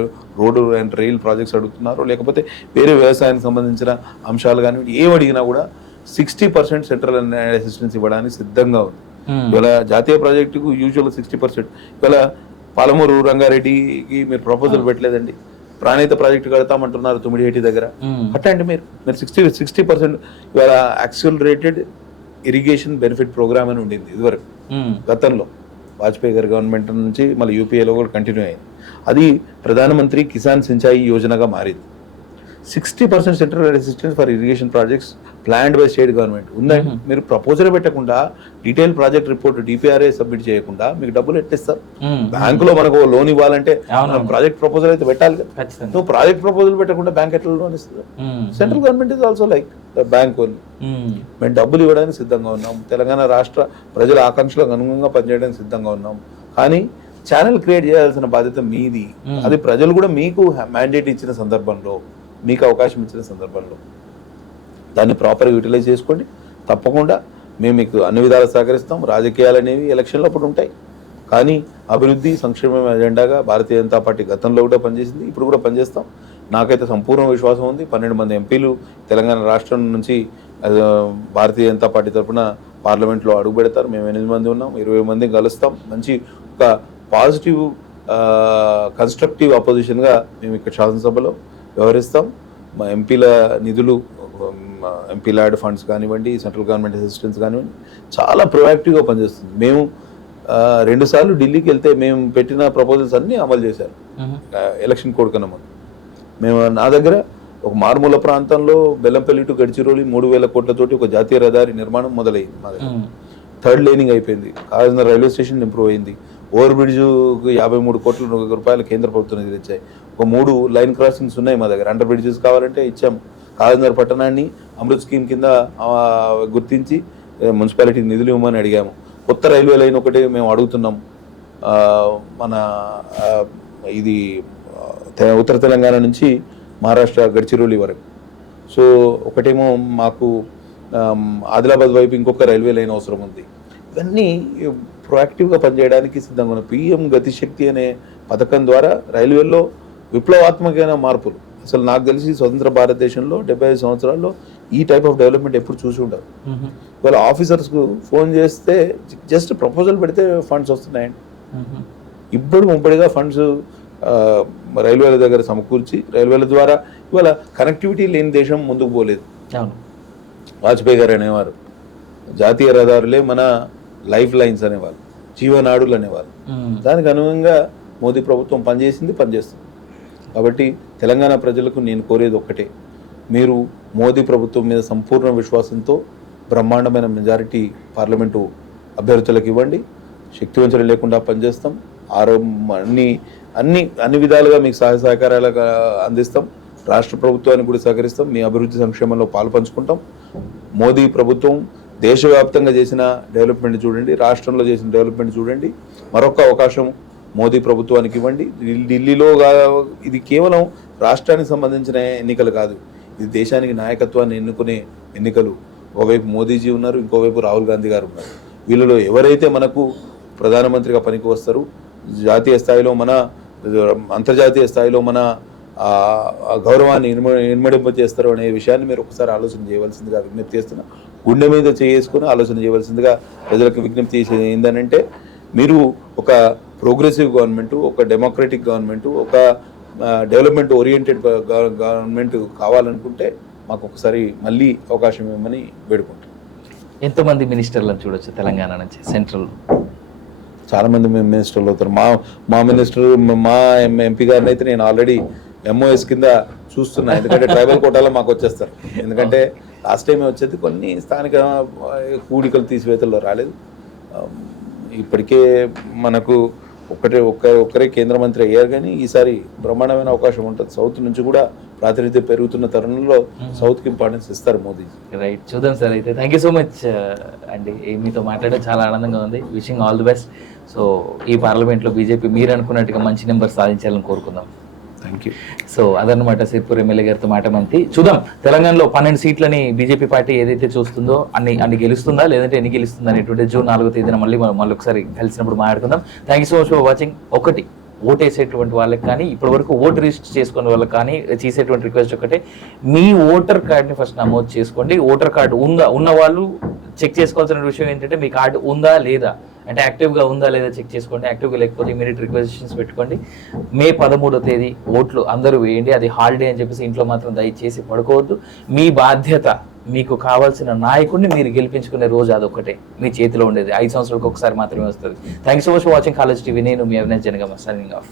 రోడ్డు అండ్ రైల్ ప్రాజెక్ట్స్ అడుగుతున్నారో, లేకపోతే వేరే వ్యవసాయానికి సంబంధించిన అంశాలు కానివ్వండి, ఏం అడిగినా కూడా 60% సెంట్రల్ అసిస్టెన్స్ ఇవ్వడానికి సిద్ధంగా ఉంది. ఇవాళ జాతీయ ప్రాజెక్టుకు యూజువల్ 60%. ఇవాళ పాలమూరు రంగారెడ్డికి మీరు ప్రపోజల్ పెట్టలేదండి. ప్రాణహిత ప్రాజెక్టు కడతామంటున్నారు తుమ్మిడిహేటి దగ్గర. అట్లాంటి మీరు 60% ఇవాళ యాక్సిలరేటెడ్ ఇరిగేషన్ బెనిఫిట్ ప్రోగ్రామ్ అని ఉండింది ఇదివరకు గతంలో వాజ్పేయి గారి గవర్నమెంట్ నుంచి మళ్ళీ యూపీఏలో కూడా కంటిన్యూ అయింది. అది ప్రధానమంత్రి కిసాన్ సించాయి యోజనగా మారింది. 60% central assistance for irrigation projects planned by state government ఉందండి. మీరు ప్రపోజల్ పెట్టకుండా డీటెయిల్ ప్రాజెక్ట్ రిపోర్ట్ డిపిఆర్ఏ సబ్మిట్ చేయకుండా మీకు డబ్బులు ఎట్టిస్తారు? బ్యాంకులో మనకు లోన్ ఇవ్వాలంటే ప్రాజెక్ట్ ప్రపోజల్ అయితే పెట్టాలి కదా. నువ్వు ప్రాజెక్ట్ ప్రపోజల్ పెట్టకుండా బ్యాంక్ ఎట్లా లోన్ ఇస్తుంది? Central government is also like bank only. మేము డబ్బులు ఇవ్వడానికి సిద్ధంగా ఉన్నాం. తెలంగాణ రాష్ట్ర ప్రజల ఆకాంక్షలకు అనుగుణంగా పనిచేయడానికి సిద్ధంగా ఉన్నాం. కానీ ఛానల్ క్రియేట్ చేయాల్సిన బాధ్యత మీది. అది ప్రజలు కూడా మీకు మ్యాండేట్ ఇచ్చిన సందర్భంలో మీకు అవకాశం ఇచ్చిన సందర్భంలో దాన్ని ప్రాపర్గా యూటిలైజ్ చేసుకోండి. తప్పకుండా మేము మీకు అన్ని విధాలు సహకరిస్తాం. రాజకీయాలు అనేవి ఎలక్షన్లో అప్పుడు ఉంటాయి, కానీ అభివృద్ధి సంక్షేమం ఎజెండాగా భారతీయ జనతా పార్టీ గతంలో కూడా పనిచేసింది, ఇప్పుడు కూడా పనిచేస్తాం. నాకైతే సంపూర్ణ విశ్వాసం ఉంది. 12 మంది ఎంపీలు తెలంగాణ రాష్ట్రం నుంచి భారతీయ జనతా పార్టీ తరఫున పార్లమెంట్లో అడుగు పెడతారు. మేము 8 మంది ఉన్నాం, 20 మంది కలుస్తాం. మంచి ఒక పాజిటివ్ కన్స్ట్రక్టివ్ అపోజిషన్గా మేము ఇక్కడ శాసనసభలో వ్యవహరిస్తాం. మా ఎంపీల నిధులు, ఎంపీ ల్యాడ్ ఫండ్స్ కానివ్వండి, సెంట్రల్ గవర్నమెంట్ అసిస్టెన్స్ కానివ్వండి, చాలా ప్రొయాక్టివ్గా పనిచేస్తుంది. మేము 2 సార్లు ఢిల్లీకి వెళ్తే మేము పెట్టిన ప్రపోజల్స్ అన్నీ అమలు చేశారు ఎలక్షన్ కోడ్ కన్నా ముందు. మేము నా దగ్గర ఒక మారుమూల ప్రాంతంలో బెల్లంపల్లి టు గడ్చిరోలి 3,000 కోట్లతోటి ఒక జాతీయ రహదారి నిర్మాణం మొదలైంది. మా దగ్గర 3rd లేనింగ్ అయిపోయింది. కాకినాడ రైల్వే స్టేషన్ ఇంప్రూవ్ అయింది. ఓవర్ బ్రిడ్జ్కి 53 కోట్ల రూపాయలు కేంద్ర ప్రభుత్వం నిధులు ఇచ్చాయి. ఒక 3 లైన్ క్రాసింగ్స్ ఉన్నాయి మా దగ్గర. అండర్ బ్రిడ్జెస్ కావాలంటే ఇచ్చాము. కాకినాడ పట్టణాన్ని అమృత్ స్కీమ్ కింద గుర్తించి మున్సిపాలిటీకి నిధులు ఇవ్వమని అడిగాము. కొత్త రైల్వే లైన్ ఒకటి మేము అడుగుతున్నాం. మన ఇది ఉత్తర తెలంగాణ నుంచి మహారాష్ట్ర గడ్చిరోలి వరకు. సో ఒకటేమో మాకు ఆదిలాబాద్ వైపు ఇంకొక రైల్వే లైన్ అవసరం ఉంది. ఇవన్నీ ప్రొయాక్టివ్గా పనిచేయడానికి సిద్ధంగా ఉన్న పిఎం గతిశక్తి అనే పథకం ద్వారా రైల్వేలో విప్లవాత్మకమైన మార్పులు. అసలు నాకు తెలిసి స్వతంత్ర భారతదేశంలో 75 సంవత్సరాల్లో ఈ టైప్ ఆఫ్ డెవలప్మెంట్ ఎప్పుడు చూసి ఉండరు. ఇవాళ ఆఫీసర్స్కు ఫోన్ చేస్తే జస్ట్ ప్రపోజల్ పెడితే ఫండ్స్ వస్తున్నాయండి. ఇప్పుడు ముప్పటిగా ఫండ్స్ రైల్వేల దగ్గర సమకూర్చి రైల్వేల ద్వారా ఇవాళ కనెక్టివిటీ లేని దేశం ముందుకు పోలేదు. వాజ్పేయి గారు అనేవారు జాతీయ రహదారులే మన లైఫ్ లైన్స్ అనేవాళ్ళు, జీవనాడులు అనేవాళ్ళు. దానికి అనుగుణంగా మోదీ ప్రభుత్వం పనిచేస్తుంది. కాబట్టి తెలంగాణ ప్రజలకు నేను కోరేది ఒక్కటే, మీరు మోదీ ప్రభుత్వం మీద సంపూర్ణ విశ్వాసంతో బ్రహ్మాండమైన మెజారిటీ పార్లమెంటు అభ్యర్థులకు ఇవ్వండి. శక్తివంచన లేకుండా పనిచేస్తాం. అన్ని విధాలుగా మీకు సహాయ సహకారాలు అందిస్తాం. రాష్ట్ర ప్రభుత్వానికి కూడా సహకరిస్తాం. మీ అభివృద్ధి సంక్షేమంలో పాల్పంచుకుంటాం. మోదీ ప్రభుత్వం దేశవ్యాప్తంగా చేసిన డెవలప్మెంట్ చూడండి, రాష్ట్రంలో చేసిన డెవలప్మెంట్ చూడండి. మరొక అవకాశం మోదీ ప్రభుత్వానికి ఇవ్వండి. ఢిల్లీలో ఇది కేవలం రాష్ట్రానికి సంబంధించిన ఎన్నికలు కాదు, ఇది దేశానికి నాయకత్వాన్ని ఎన్నుకునే ఎన్నికలు. ఒకవైపు మోదీజీ ఉన్నారు, ఇంకోవైపు రాహుల్ గాంధీ గారు ఉన్నారు. వీళ్ళలో ఎవరైతే మనకు ప్రధానమంత్రిగా పనికి వస్తారు, జాతీయ స్థాయిలో మన అంతర్జాతీయ స్థాయిలో మన గౌరవాన్ని ఇన్మడింప చేస్తారు అనే విషయాన్ని మీరు ఒకసారి ఆలోచన చేయవలసిందిగా విజ్ఞప్తి చేస్తున్నా. గుండె మీద చేసుకుని ఆలోచన చేయవలసిందిగా ప్రజలకు విజ్ఞప్తి చేసేది ఏంటంటే, మీరు ఒక ప్రోగ్రెసివ్ గవర్నమెంట్, ఒక డెమోక్రటిక్ గవర్నమెంట్, ఒక డెవలప్మెంట్ ఓరియంటెడ్ గవర్నమెంట్ కావాలనుకుంటే మాకు ఒకసారి మళ్ళీ అవకాశం ఇవ్వమని వేడుకుంటాం. ఎంతమంది మినిస్టర్లను చూడొచ్చు తెలంగాణ నుంచి సెంట్రల్? చాలామంది మేము మినిస్టర్లు అవుతారు. మా మినిస్టర్, మా ఎంపీ గారిని అయితే నేను ఆల్రెడీ ఎంఓఎస్ కింద చూస్తున్నా. ఎందుకంటే ట్రైబల్ కోటాలో మాకు వచ్చేస్తారు. ఎందుకంటే లాస్ట్ టైం వచ్చేది కొన్ని స్థానిక కూడికలు తీసివేతల్లో రాలేదు. ఇప్పటికే మనకు ఒక్కరే కేంద్ర మంత్రి అయ్యారు, కానీ ఈసారి బ్రహ్మాండమైన అవకాశం ఉంటుంది. సౌత్ నుంచి కూడా ప్రాతినిధ్యం పెరుగుతున్న తరుణంలో సౌత్కి ఇంపార్టెన్స్ ఇస్తారు మోదీ. రైట్, చూద్దాం సార్. అయితే థ్యాంక్ యూ సో మచ్ అండి. మీతో మాట్లాడడం చాలా ఆనందంగా ఉంది. Wishing all the best. So ఈ పార్లమెంట్లో బీజేపీ మీరు అనుకున్నట్టుగా మంచి నెంబర్ సాధించాలని కోరుకుందాం. Thank you. సో అదనమాట సిర్పూర్ ఎమ్మెల్యే గారితో మాట మంతి. చూద్దాం తెలంగాణలో 12 సీట్లని బీజేపీ పార్టీ ఏదైతే చూస్తుందో అన్ని గెలుస్తుందా, లేదంటే ఎన్ని గెలుస్తుందా అనేటువంటి జూన్ 4వ తేదీన మళ్ళీ ఒకసారి కలిసినప్పుడు మాట్లాడుకుందాం. Thank you so much for watching. ఒకటి, ఓటేసేటువంటి వాళ్ళకి కానీ ఇప్పటి వరకు ఓటు రిజిస్టర్ చేసుకునే వాళ్ళకి కానీ చేసేటువంటి రిక్వెస్ట్ ఒకటే, మీ ఓటర్ కార్డ్ని ఫస్ట్ నమోదు చేసుకోండి. ఓటర్ కార్డు ఉన్న వాళ్ళు చెక్ చేసుకోవాల్సిన విషయం ఏంటంటే, మీ కార్డు ఉందా లేదా, అంటే యాక్టివ్గా ఉందా లేదా చెక్ చేసుకోండి. యాక్టివ్గా లేకపోతే ఇమీడియట్ రిక్వెజిషన్స్ పెట్టుకోండి. మే 13వ తేదీ ఓట్లు అందరూ వేయండి. అది హాలిడే అని చెప్పేసి ఇంట్లో మాత్రం దయచేసి పడుకోవద్దు. మీ బాధ్యత, మీకు కావాల్సిన నాయకుడిని మీరు గెలిపించుకునే రోజు అదొక్కటే మీ చేతిలో ఉండేది. 5 సంవత్సరాలకు ఒకసారి మాత్రమే వస్తుంది. Thank you so much for watching college TV. నేను మీ అవినాష్ జనగామ, సైనింగ్ ఆఫ్.